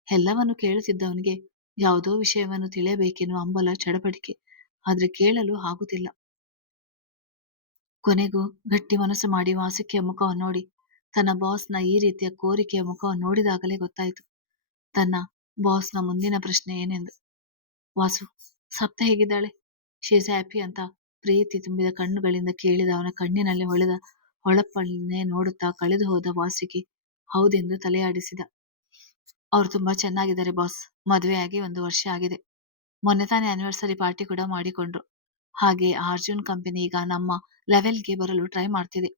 ಎಲ್ಲವನ್ನು ಕೇಳುತ್ತಿದ್ದವನಿಗೆ ಯಾವುದೋ ವಿಷಯವನ್ನು ತಿಳಿಯಬೇಕೆನ್ನುವ ಹಂಬಲ ಚಡಪಡಿಕೆ, ಆದ್ರೆ ಕೇಳಲು ಆಗುತ್ತಿಲ್ಲ. ಕೊನೆಗೂ ಗಟ್ಟಿ ಮನಸ್ಸು ಮಾಡಿ ವಾಸುಕಿಯ ಮುಖವನ್ನು ನೋಡಿ ತನ್ನ ಬಾಸ್ನ ಈ ರೀತಿಯ ಕೋರಿಕೆಯ ಮುಖವನ್ನು ನೋಡಿದಾಗಲೇ ಗೊತ್ತಾಯಿತು ತನ್ನ ಬಾಸ್ನ ಮುಂದಿನ ಪ್ರಶ್ನೆ ಏನೆಂದು. ವಾಸು, ಸಪ್ತ ಹೇಗಿದ್ದಾಳೆ? ಶಿ ಇಸ್ ಹ್ಯಾಪಿ ಅಂತ ಪ್ರೀತಿ ತುಂಬಿದ ಕಣ್ಣುಗಳಿಂದ ಕೇಳಿದ ಅವನ ಕಣ್ಣಿನಲ್ಲಿ ಹೊಳೆದ ಹೊಳಪನ್ನೇ ನೋಡುತ್ತಾ ಕಳೆದು ಹೋದ ವಾಸುಕಿ ಹೌದೆಂದು ತಲೆಯಾಡಿಸಿದ. ಅವ್ರು ತುಂಬಾ ಚೆನ್ನಾಗಿದ್ದಾರೆ ಬಾಸ್. ಮದುವೆಯಾಗಿ 1 ವರ್ಷ ಆಗಿದೆ. ಮೊನ್ನೆ ತಾನೇ ಆನಿವರ್ಸರಿ ಪಾರ್ಟಿ ಕೂಡ ಮಾಡಿಕೊಂಡ್ರು. ಹಾಗೆ ಅರ್ಜುನ್ ಕಂಪನಿ ಈಗ ನಮ್ಮ ಲೆವೆಲ್ಗೆ ಬರಲು ಟ್ರೈ ಮಾಡ್ತಿದೆ.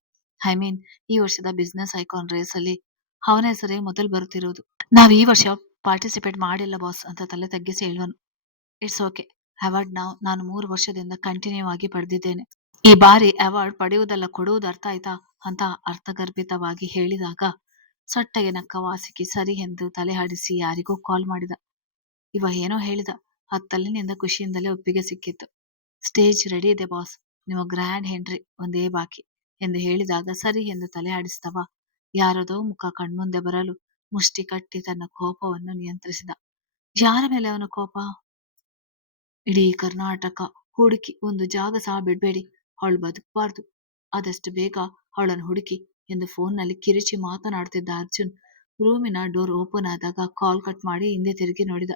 ಐ ಮೀನ್, ಈ ವರ್ಷದ ಬಿಸ್ನೆಸ್ ಐಕಾನ್ ರೇಸ್ ಅಲ್ಲಿ ಅವನ ಹೆಸರೇ ಮೊದಲು ಬರುತ್ತಿರುವುದು. ನಾವ್ ಈ ವರ್ಷ ಪಾರ್ಟಿಸಿಪೇಟ್ ಮಾಡಿಲ್ಲ ಬಾಸ್ ಅಂತ ತಲೆ ತಗ್ಗಿಸಿ ಹೇಳುವನು. It's okay. ಅವಾರ್ಡ್ ನಾನು 3 ವರ್ಷದಿಂದ ಕಂಟಿನ್ಯೂ ಆಗಿ ಪಡೆದಿದ್ದೇನೆ. ಈ ಬಾರಿ ಅವಾರ್ಡ್ ಪಡೆಯುವುದಲ್ಲ, ಕೊಡುವುದು, ಅರ್ಥ ಆಯ್ತಾ ಅಂತ ಅರ್ಥಗರ್ಭಿತವಾಗಿ ಹೇಳಿದಾಗ ಸೊಟ್ಟಗೆ ನಕ್ಕ ವಾಸುಕಿ ಸರಿ ಎಂದು ತಲೆ ಆಡಿಸಿ ಯಾರಿಗೋ ಕಾಲ್ ಮಾಡಿದ. ಇವ ಏನೋ ಹೇಳಿದ. ಹತ್ತಲಿನಿಂದ ಖುಷಿಯಿಂದಲೇ ಒಪ್ಪಿಗೆ ಸಿಕ್ಕಿತ್ತು. ಸ್ಟೇಜ್ ರೆಡಿ ಇದೆ ಬಾಸ್, ನಿಮ್ಮ ಗ್ರ್ಯಾಂಡ್ ಹೆಂಡ್ರಿ ಒಂದೇ ಬಾಕಿ ಎಂದು ಹೇಳಿದಾಗ ಸರಿ ಎಂದು ತಲೆ ಆಡಿಸಿದವ ಯಾರದೋ ಮುಖ ಕಣ್ಮುಂದೆ ಬರಲು ಮುಷ್ಟಿ ಕಟ್ಟಿ ತನ್ನ ಕೋಪವನ್ನು ನಿಯಂತ್ರಿಸಿದ. ಯಾರ ಮೇಲೆ ಅವನ ಕೋಪ? ಇಡೀ ಕರ್ನಾಟಕ ಹುಡುಕಿ ಒಂದು ಜಾಗ ಸಹ ಬಿಡ್ಬೇಡಿ, ಅವಳು ಬದುಕಬಾರ್ದು, ಆದಷ್ಟು ಬೇಗ ಅವಳನ್ನು ಹುಡುಕಿ ಎಂದು ಫೋನ್ನಲ್ಲಿ ಕಿರಿಚಿ ಮಾತನಾಡುತ್ತಿದ್ದ ಅರ್ಜುನ್ ರೂಮಿನ ಡೋರ್ ಓಪನ್ ಆದಾಗ ಕಾಲ್ ಕಟ್ ಮಾಡಿ ಹಿಂದೆ ತಿರುಗಿ ನೋಡಿದ.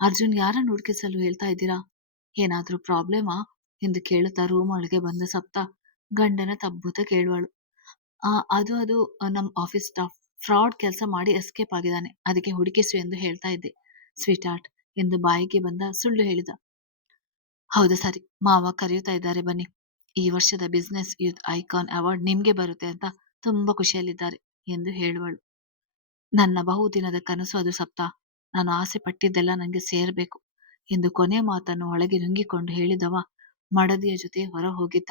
ಅರ್ಜುನ್, ಯಾರನ್ನು ಹುಡುಕಿಸಲು ಹೇಳ್ತಾ ಇದ್ದೀರಾ? ಏನಾದ್ರೂ ಪ್ರಾಬ್ಲಮಾ ಎಂದು ಕೇಳುತ್ತಾ ರೂಮ್ ಒಳಗೆ ಬಂದ ಸಪ್ತ ಗಂಡನ ತಬ್ಬುತ ಕೇಳುವಳು. ಅದು ಅದು ನಮ್ಮ ಆಫೀಸ್ ಸ್ಟಾಫ್ ಫ್ರಾಡ್ ಕೆಲಸ ಮಾಡಿ ಎಸ್ಕೇಪ್ ಆಗಿದ್ದಾನೆ, ಅದಕ್ಕೆ ಹುಡುಕಿಸು ಎಂದು ಹೇಳ್ತಾ ಇದ್ದೆ ಸ್ವೀಟ್ ಆರ್ಟ್ ಎಂದು ಬಾಯಿಗೆ ಬಂದ ಸುಳ್ಳು ಹೇಳಿದ. ಹೌದು ಸರಿ, ಮಾವ ಕರೆಯುತ್ತಾ ಇದ್ದಾರೆ ಬನ್ನಿ, ಈ ವರ್ಷದ ಬಿಸ್ನೆಸ್ ಯೂತ್ ಐಕಾನ್ ಅವಾರ್ಡ್ ನಿಮ್ಗೆ ಬರುತ್ತೆ ಅಂತ ತುಂಬಾ ಖುಷಿಯಲ್ಲಿದ್ದಾರೆ ಎಂದು ಹೇಳುವಳು. ನನ್ನ ಬಹುದಿನದ ಕನಸು ಅದು ಸಪ್ತ, ನಾನು ಆಸೆ ಪಟ್ಟಿದ್ದೆಲ್ಲ ನನಗೆ ಸೇರಬೇಕು ಎಂದು ಕೊನೆ ಮಾತನ್ನು ಒಳಗೆ ನುಂಗಿಕೊಂಡು ಹೇಳಿದವ ಮಡದಿಯ ಜೊತೆ ಹೊರ ಹೋಗಿದ್ದ.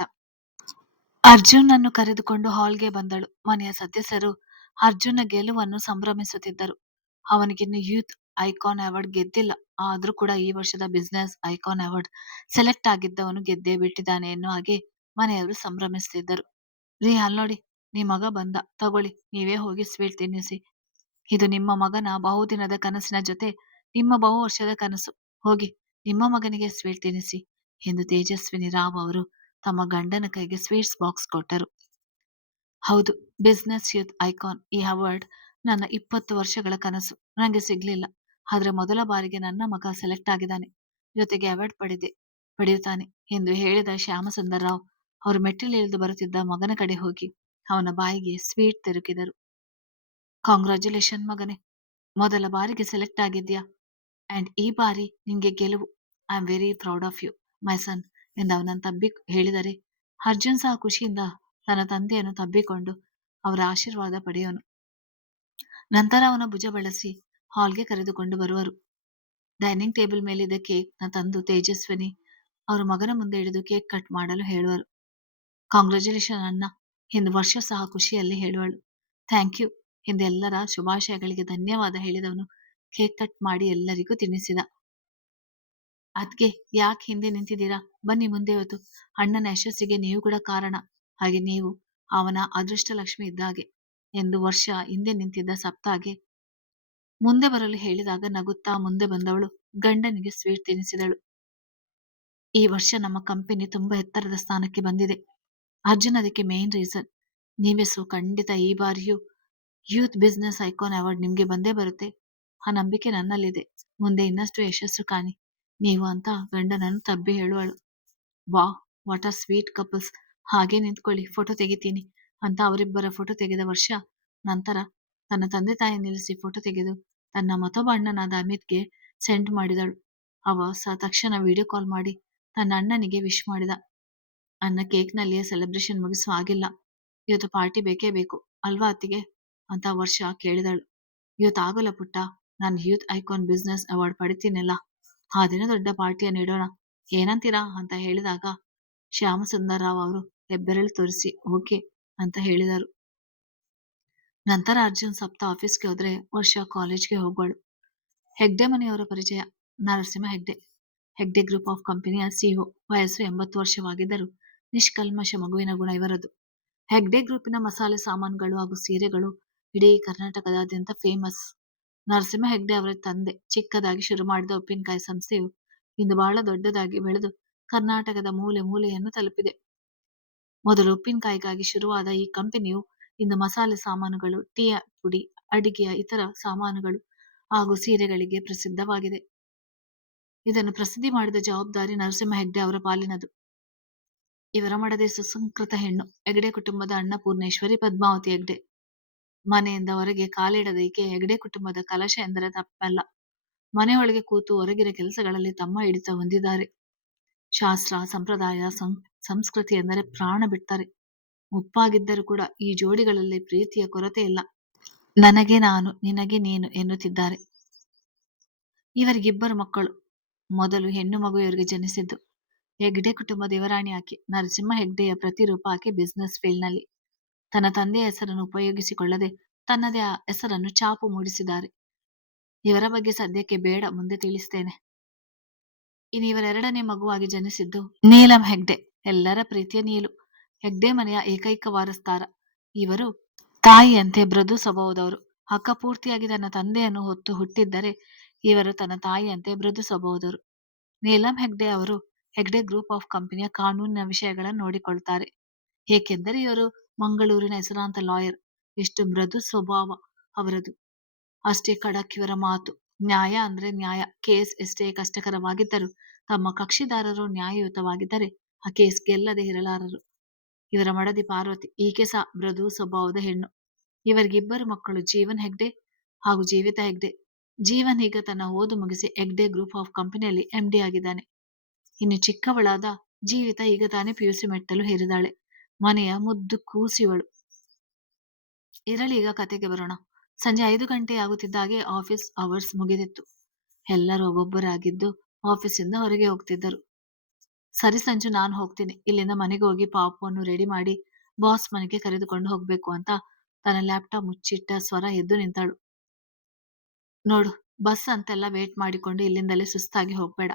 ಅರ್ಜುನ್ ಅನ್ನು ಕರೆದುಕೊಂಡು ಹಾಲ್ಗೆ ಬಂದಳು. ಮನೆಯ ಸದಸ್ಯರು ಅರ್ಜುನ್ನ ಗೆಲುವನ್ನು ಸಂಭ್ರಮಿಸುತ್ತಿದ್ದರು. ಅವನಿಗಿನ್ನು ಯೂತ್ ಐಕಾನ್ ಅವಾರ್ಡ್ ಗೆದ್ದಿಲ್ಲ, ಆದ್ರೂ ಕೂಡ ಈ ವರ್ಷದ ಬಿಸ್ನೆಸ್ ಐಕಾನ್ ಅವಾರ್ಡ್ ಸೆಲೆಕ್ಟ್ ಆಗಿದ್ದವನು ಗೆದ್ದೇ ಬಿಟ್ಟಿದ್ದಾನೆ ಎನ್ನುವ ಹಾಗೆ ಮನೆಯವರು ಸಂಭ್ರಮಿಸುತ್ತಿದ್ದರು. ರೀ, ಅಲ್ಲಿ ನೋಡಿ, ನಿಮ್ಮ ಮಗ ಬಂದ, ತಗೊಳ್ಳಿ, ನೀವೇ ಹೋಗಿ ಸ್ವೀಟ್ ತಿನ್ನಿಸಿ. ಇದು ನಿಮ್ಮ ಮಗನ ಬಹುದಿನದ ಕನಸಿನ ಜೊತೆ ನಿಮ್ಮ ಬಹು ವರ್ಷದ ಕನಸು, ಹೋಗಿ ನಿಮ್ಮ ಮಗನಿಗೆ ಸ್ವೀಟ್ ತಿನ್ನಿಸಿ ಎಂದು ತೇಜಸ್ವಿನಿ ರಾವ್ ಅವರು ತಮ್ಮ ಗಂಡನ ಕೈಗೆ ಸ್ವೀಟ್ಸ್ ಬಾಕ್ಸ್ ಕೊಟ್ಟರು. ಹೌದು, ಬಿಸ್ನೆಸ್ ಯೂತ್ ಐಕಾನ್ ಈ ಅವಾರ್ಡ್ ನನ್ನ 20 ವರ್ಷಗಳ ಕನಸು, ನನಗೆ ಸಿಗ್ಲಿಲ್ಲ, ಆದ್ರೆ ಮೊದಲ ಬಾರಿಗೆ ನನ್ನ ಮಗ ಸೆಲೆಕ್ಟ್ ಆಗಿದ್ದಾನೆ, ಜೊತೆಗೆ ಅವಾರ್ಡ್ ಪಡೆಯುತ್ತಾನೆ ಎಂದು ಹೇಳಿದ ಶ್ಯಾಮಸುಂದರ್ ರಾವ್ ಅವರು ಮೆಟ್ಟಿಲಿಳಿದು ಬರುತ್ತಿದ್ದ ಮಗನ ಕಡೆ ಹೋಗಿ ಅವನ ಬಾಯಿಗೆ ಸ್ವೀಟ್ ತಿರುಕಿದರು. ಕಾಂಗ್ರಾಚ್ಯುಲೇಷನ್ ಮಗನೇ, ಮೊದಲ ಬಾರಿಗೆ ಸೆಲೆಕ್ಟ್ ಆಗಿದ್ಯಾ, ಅಂಡ್ ಈ ಬಾರಿ ನಿಂಗೆ ಗೆಲುವು. I am very proud of you my son ಎಂದು ಅವನನ್ನು ತಬ್ಬಿ ಹೇಳಿದರೆ ಅರ್ಜುನ್ ಸಹ ಖುಷಿಯಿಂದ ತನ್ನ ತಂದೆಯನ್ನು ತಬ್ಬಿಕೊಂಡು ಅವರ ಆಶೀರ್ವಾದ ಪಡೆಯೋನು. ನಂತರ ಅವನ ಭುಜ ಬಳಸಿ ಹಾಲ್ಗೆ ಕರೆದುಕೊಂಡು ಬರುವರು. ಡೈನಿಂಗ್ ಟೇಬಲ್ ಮೇಲಿದ್ದ ಕೇಕ್ ನ ತಂದು ತೇಜಸ್ವಿನಿ ಅವರ ಮಗನ ಮುಂದೆ ಹಿಡಿದು ಕೇಕ್ ಕಟ್ ಮಾಡಲು ಹೇಳುವರು. ಕಾಂಗ್ರಾಚ್ಯುಲೇಷನ್ ಅಣ್ಣ ಎಂದು ವರ್ಷ ಸಹ ಖುಷಿಯಲ್ಲಿ ಹೇಳುವಳು. ಥ್ಯಾಂಕ್ ಯು ಎಂದು ಎಲ್ಲರ ಶುಭಾಶಯಗಳಿಗೆ ಧನ್ಯವಾದ ಹೇಳಿದವನು ಕೇಕ್ ಕಟ್ ಮಾಡಿ ಎಲ್ಲರಿಗೂ ತಿನ್ನಿಸಿದ. ಅದ್ಕೆ ಯಾಕೆ ಹಿಂದೆ ನಿಂತಿದ್ದೀರಾ, ಬನ್ನಿ ಮುಂದೆ ಹೊತ್ತು, ಅಣ್ಣನ ಯಶಸ್ಸಿಗೆ ನೀವು ಕೂಡ ಕಾರಣ, ಹಾಗೆ ನೀವು ಅವನ ಅದೃಷ್ಟ ಲಕ್ಷ್ಮಿ ಇದ್ದಾಗೆ ಎಂದು ವರ್ಷ ಹಿಂದೆ ನಿಂತಿದ್ದ ಸಪ್ತಾಗೆ ಮುಂದೆ ಬರಲು ಹೇಳಿದಾಗ ನಗುತ್ತಾ ಮುಂದೆ ಬಂದವಳು ಗಂಡನಿಗೆ ಸ್ವೀಟ್ ತಿನ್ನಿಸಿದಳು. ಈ ವರ್ಷ ನಮ್ಮ ಕಂಪನಿ ತುಂಬಾ ಎತ್ತರದ ಸ್ಥಾನಕ್ಕೆ ಬಂದಿದೆ ಅರ್ಜುನ್, ಅದಕ್ಕೆ ಮೇನ್ ರೀಸನ್ ನೀವೇ. ಸೊ ಖಂಡಿತ ಈ ಬಾರಿಯೂ ಯೂತ್ ಬಿಸ್ನೆಸ್ ಐಕಾನ್ ಅವಾರ್ಡ್ ನಿಮ್ಗೆ ಬಂದೇ ಬರುತ್ತೆ, ಆ ನಂಬಿಕೆ ನನ್ನಲ್ಲಿದೆ, ಮುಂದೆ ಇನ್ನಷ್ಟು ಯಶಸ್ಸು ಕಾಣಿ ನೀವು ಅಂತ ಗಂಡನನ್ನು ತಬ್ಬಿ ಹೇಳುವಳು. ವಾಹ್, ವಾಟ್ ಆರ್ ಸ್ವೀಟ್ ಕಪಲ್ಸ್, ಹಾಗೆ ನಿಂತ್ಕೊಳ್ಳಿ, ಫೋಟೋ ತೆಗಿತೀನಿ ಅಂತ ಅವರಿಬ್ಬರ ಫೋಟೋ ತೆಗೆದ ವರ್ಷ ನಂತರ ತನ್ನ ತಂದೆ ತಾಯಿ ನಿಲ್ಲಿಸಿ ಫೋಟೋ ತೆಗೆದು ತನ್ನ ಮತ್ತೊಬ್ಬ ಅಣ್ಣನಾದ ಅಮಿತ್ಗೆ ಸೆಂಡ್ ಮಾಡಿದಳು. ಅವ ತಕ್ಷಣ ವಿಡಿಯೋ ಕಾಲ್ ಮಾಡಿ ತನ್ನ ಅಣ್ಣನಿಗೆ ವಿಶ್ ಮಾಡಿದ. ಅಣ್ಣ ಕೇಕ್ನಲ್ಲಿಯೇ ಸೆಲೆಬ್ರೇಷನ್ ಮುಗಿಸುವ ಆಗಿಲ್ಲ, ಇವತ್ತು ಪಾರ್ಟಿ ಬೇಕೇ ಬೇಕು ಅಲ್ವಾ ಅತ್ತಿಗೆ ಅಂತ ವರ್ಷ ಕೇಳಿದಳು. ಇವತ್ತು ಆಗೋಲ್ಲ ಪುಟ್ಟ, ನಾನು ಯೂತ್ ಐಕಾನ್ ಬಿಸ್ನೆಸ್ ಅವಾರ್ಡ್ ಪಡಿತೀನಲ್ಲ, ಆ ದಿನ ದೊಡ್ಡ ಪಾರ್ಟಿಯನ್ನು ಇಡೋಣ, ಏನಂತೀರಾ ಅಂತ ಹೇಳಿದಾಗ ಶ್ಯಾಮಸುಂದರ್ ರಾವ್ ಅವರು ಹೆಬ್ಬೆರಳು ತೋರಿಸಿ ಓಕೆ ಅಂತ ಹೇಳಿದರು. ನಂತರ ಅರ್ಜುನ್ ಸಪ್ತ ಆಫೀಸ್ಗೆ ಹೋದ್ರೆ ವರ್ಷ ಕಾಲೇಜ್ಗೆ ಹೋಗುವಳು. ಹೆಗ್ಡೆ ಮನೆಯವರ ಪರಿಚಯ ನರಸಿಂಹ ಹೆಗ್ಡೆ. ಹೆಗ್ಡೆ ಗ್ರೂಪ್ ಆಫ್ ಕಂಪನಿಯ ಸಿಇಒ. ವಯಸ್ಸು 80 ವರ್ಷವಾಗಿದ್ದರೂ ನಿಷ್ಕಲ್ಮಶ ಮಗುವಿನ ಗುಣ ಇವರದು. ಹೆಗ್ಡೆ ಗ್ರೂಪಿನ ಮಸಾಲೆ ಸಾಮಾನುಗಳು ಹಾಗೂ ಸೀರೆಗಳು ಇಡೀ ಕರ್ನಾಟಕದಾದ್ಯಂತ ಫೇಮಸ್. ನರಸಿಂಹ ಹೆಗ್ಡೆ ಅವರ ತಂದೆ ಚಿಕ್ಕದಾಗಿ ಶುರು ಮಾಡಿದ ಉಪ್ಪಿನಕಾಯಿ ಸಂಸ್ಥೆಯು ಇಂದು ಬಹಳ ದೊಡ್ಡದಾಗಿ ಬೆಳೆದು ಕರ್ನಾಟಕದ ಮೂಲೆ ಮೂಲೆಯನ್ನು ತಲುಪಿದೆ. ಮೊದಲು ಉಪ್ಪಿನಕಾಯಿಗಾಗಿ ಶುರುವಾದ ಈ ಕಂಪನಿಯು ಇಂದು ಮಸಾಲೆ ಸಾಮಾನುಗಳು, ಟೀ ಪುಡಿ, ಅಡಿಗೆಯ ಇತರ ಸಾಮಾನುಗಳು ಹಾಗೂ ಸೀರೆಗಳಿಗೆ ಪ್ರಸಿದ್ಧವಾಗಿದೆ. ಇದನ್ನು ಪ್ರಸಿದ್ಧಿ ಮಾಡಿದ ಜವಾಬ್ದಾರಿ ನರಸಿಂಹ ಹೆಗ್ಡೆ ಅವರ ಪಾಲಿನದು. ಇವರ ಮಡದಿ ಸುಸಂಸ್ಕೃತ ಹೆಣ್ಣು. ಹೆಗ್ಡೆ ಕುಟುಂಬದ ಅನ್ನಪೂರ್ಣೇಶ್ವರಿ ಪದ್ಮಾವತಿ ಹೆಗ್ಡೆ. ಮನೆಯಿಂದ ಹೊರಗೆ ಕಾಲಿಡದ ಈಕೆ ಹೆಗ್ಡೆ ಕುಟುಂಬದ ಕಲಶ ಎಂದರೆ ತಪ್ಪಲ್ಲ. ಮನೆಯೊಳಗೆ ಕೂತು ಹೊರಗಿನ ಕೆಲಸಗಳಲ್ಲಿ ತಮ್ಮ ಹಿಡಿತ ಹೊಂದಿದ್ದಾರೆ. ಶಾಸ್ತ್ರ, ಸಂಪ್ರದಾಯ, ಸಂಸ್ಕೃತಿ ಎಂದರೆ ಪ್ರಾಣ ಬಿಡ್ತಾರೆ. ಮುಪ್ಪಾಗಿದ್ದರೂ ಕೂಡ ಈ ಜೋಡಿಗಳಲ್ಲಿ ಪ್ರೀತಿಯ ಕೊರತೆ ಇಲ್ಲ. ನನಗೆ ನಾನು, ನಿನಗೆ ನೀನು ಎನ್ನುತ್ತಿದ್ದಾರೆ. ಇವರಿಗಿಬ್ಬರು ಮಕ್ಕಳು. ಮೊದಲು ಹೆಣ್ಣು ಮಗು ಇವರಿಗೆ ಜನಿಸಿದ್ದು. ಹೆಗ್ಡೆ ಕುಟುಂಬದ ಯುವರಾಣಿ ಆಕೆ. ನರಸಿಂಹ ಹೆಗ್ಡೆಯ ಪ್ರತಿರೂಪ ಆಕೆ ಬಿಸ್ನೆಸ್ ಫೀಲ್ಡ್ನಲ್ಲಿ. ತನ್ನ ತಂದೆಯ ಹೆಸರನ್ನು ಉಪಯೋಗಿಸಿಕೊಳ್ಳದೆ ತನ್ನದೇ ಹೆಸರನ್ನು ಚಾಪು ಮೂಡಿಸಿದ್ದಾರೆ. ಇವರ ಬಗ್ಗೆ ಸದ್ಯಕ್ಕೆ ಬೇಡ, ಮುಂದೆ ತಿಳಿಸ್ತೇನೆ. ಇನ್ನು ಇವರೆರಡನೇ ಮಗುವಾಗಿ ಜನಿಸಿದ್ದು ನೀಲಂ ಹೆಗ್ಡೆ, ಎಲ್ಲರ ಪ್ರೀತಿಯ ನೀಲು. ಹೆಗ್ಡೆ ಮನೆಯ ಏಕೈಕ ವಾರಸ್ದಾರ. ಇವರು ತಾಯಿಯಂತೆ ಮೃದು ಸ್ವಭಾವದವರು. ಅಕ್ಕ ಪೂರ್ತಿಯಾಗಿ ತನ್ನ ತಂದೆಯನ್ನು ಹೊತ್ತು ಹುಟ್ಟಿದ್ದರೆ ಇವರು ತನ್ನ ತಾಯಿಯಂತೆ ಮೃದು ಸ್ವಭಾವದವರು. ನೀಲಂ ಹೆಗ್ಡೆ ಅವರು ಹೆಗ್ಡೆ ಗ್ರೂಪ್ ಆಫ್ ಕಂಪನಿಯ ಕಾನೂನಿನ ವಿಷಯಗಳನ್ನು ನೋಡಿಕೊಳ್ತಾರೆ. ಏಕೆಂದರೆ ಇವರು ಮಂಗಳೂರಿನ ಹೆಸರಾಂತ ಲಾಯರ್. ಎಷ್ಟು ಮೃದು ಸ್ವಭಾವ ಅವರದು, ಅಷ್ಟೇ ಖಡಕ್ ಇವರ ಮಾತು. ನ್ಯಾಯ ಅಂದ್ರೆ ನ್ಯಾಯ. ಕೇಸ್ ಎಷ್ಟೇ ಕಷ್ಟಕರವಾಗಿದ್ದರೂ ತಮ್ಮ ಕಕ್ಷಿದಾರರು ನ್ಯಾಯಯುತವಾಗಿದ್ದರೆ ಆ ಕೇಸ್ ಗೆಲ್ಲದೆ ಇರಲಾರರು. ಇವರ ಮಡದಿ ಪಾರ್ವತಿ, ಈಕೆ ಸಹ ಮೃದು ಸ್ವಭಾವದ ಹೆಣ್ಣು. ಇವರಿಗಿಬ್ಬರು ಮಕ್ಕಳು, ಜೀವನ್ ಹೆಗ್ಡೆ ಹಾಗೂ ಜೀವಿತಾ ಹೆಗ್ಡೆ. ಜೀವನ್ ಈಗ ತನ್ನ ಓದು ಮುಗಿಸಿ ಹೆಗ್ಡೆ ಗ್ರೂಪ್ ಆಫ್ ಕಂಪನಿಯಲ್ಲಿ MD ಆಗಿದ್ದಾನೆ. ಇನ್ನು ಚಿಕ್ಕವಳಾದ ಜೀವಿತ ಈಗ ತಾನೇ PUC ಮೆಟ್ಟಲು ಹೇರಿದಾಳೆ. ಮನೆಯ ಮುದ್ದು ಕೂಸಿವಳು. ಇರಲೀಗ ಕತೆಗೆ ಬರೋಣ. ಸಂಜೆ 5 ಗಂಟೆ ಆಗುತ್ತಿದ್ದಾಗೆ ಆಫೀಸ್ ಅವರ್ಸ್ ಮುಗಿದಿತ್ತು. ಎಲ್ಲರೂ ಒಬ್ಬೊಬ್ಬರಾಗಿದ್ದು ಆಫೀಸಿಂದ ಹೊರಗೆ ಹೋಗ್ತಿದ್ದರು. ಸರಿ ಸಂಜು, ನಾನು ಹೋಗ್ತೀನಿ. ಇಲ್ಲಿಂದ ಮನೆಗೆ ಹೋಗಿ ಪಾಪವನ್ನು ರೆಡಿ ಮಾಡಿ ಬಾಸ್ ಮನೆಗೆ ಕರೆದುಕೊಂಡು ಹೋಗ್ಬೇಕು ಅಂತ ತನ್ನ ಲ್ಯಾಪ್ಟಾಪ್ ಮುಚ್ಚಿಟ್ಟ ಸ್ವರ ಎದ್ದು ನಿಂತಳು. ನೋಡು, ಬಸ್ ಅಂತೆಲ್ಲ ವೇಟ್ ಮಾಡಿಕೊಂಡು ಇಲ್ಲಿಂದಲೇ ಸುಸ್ತಾಗಿ ಹೋಗ್ಬೇಡ.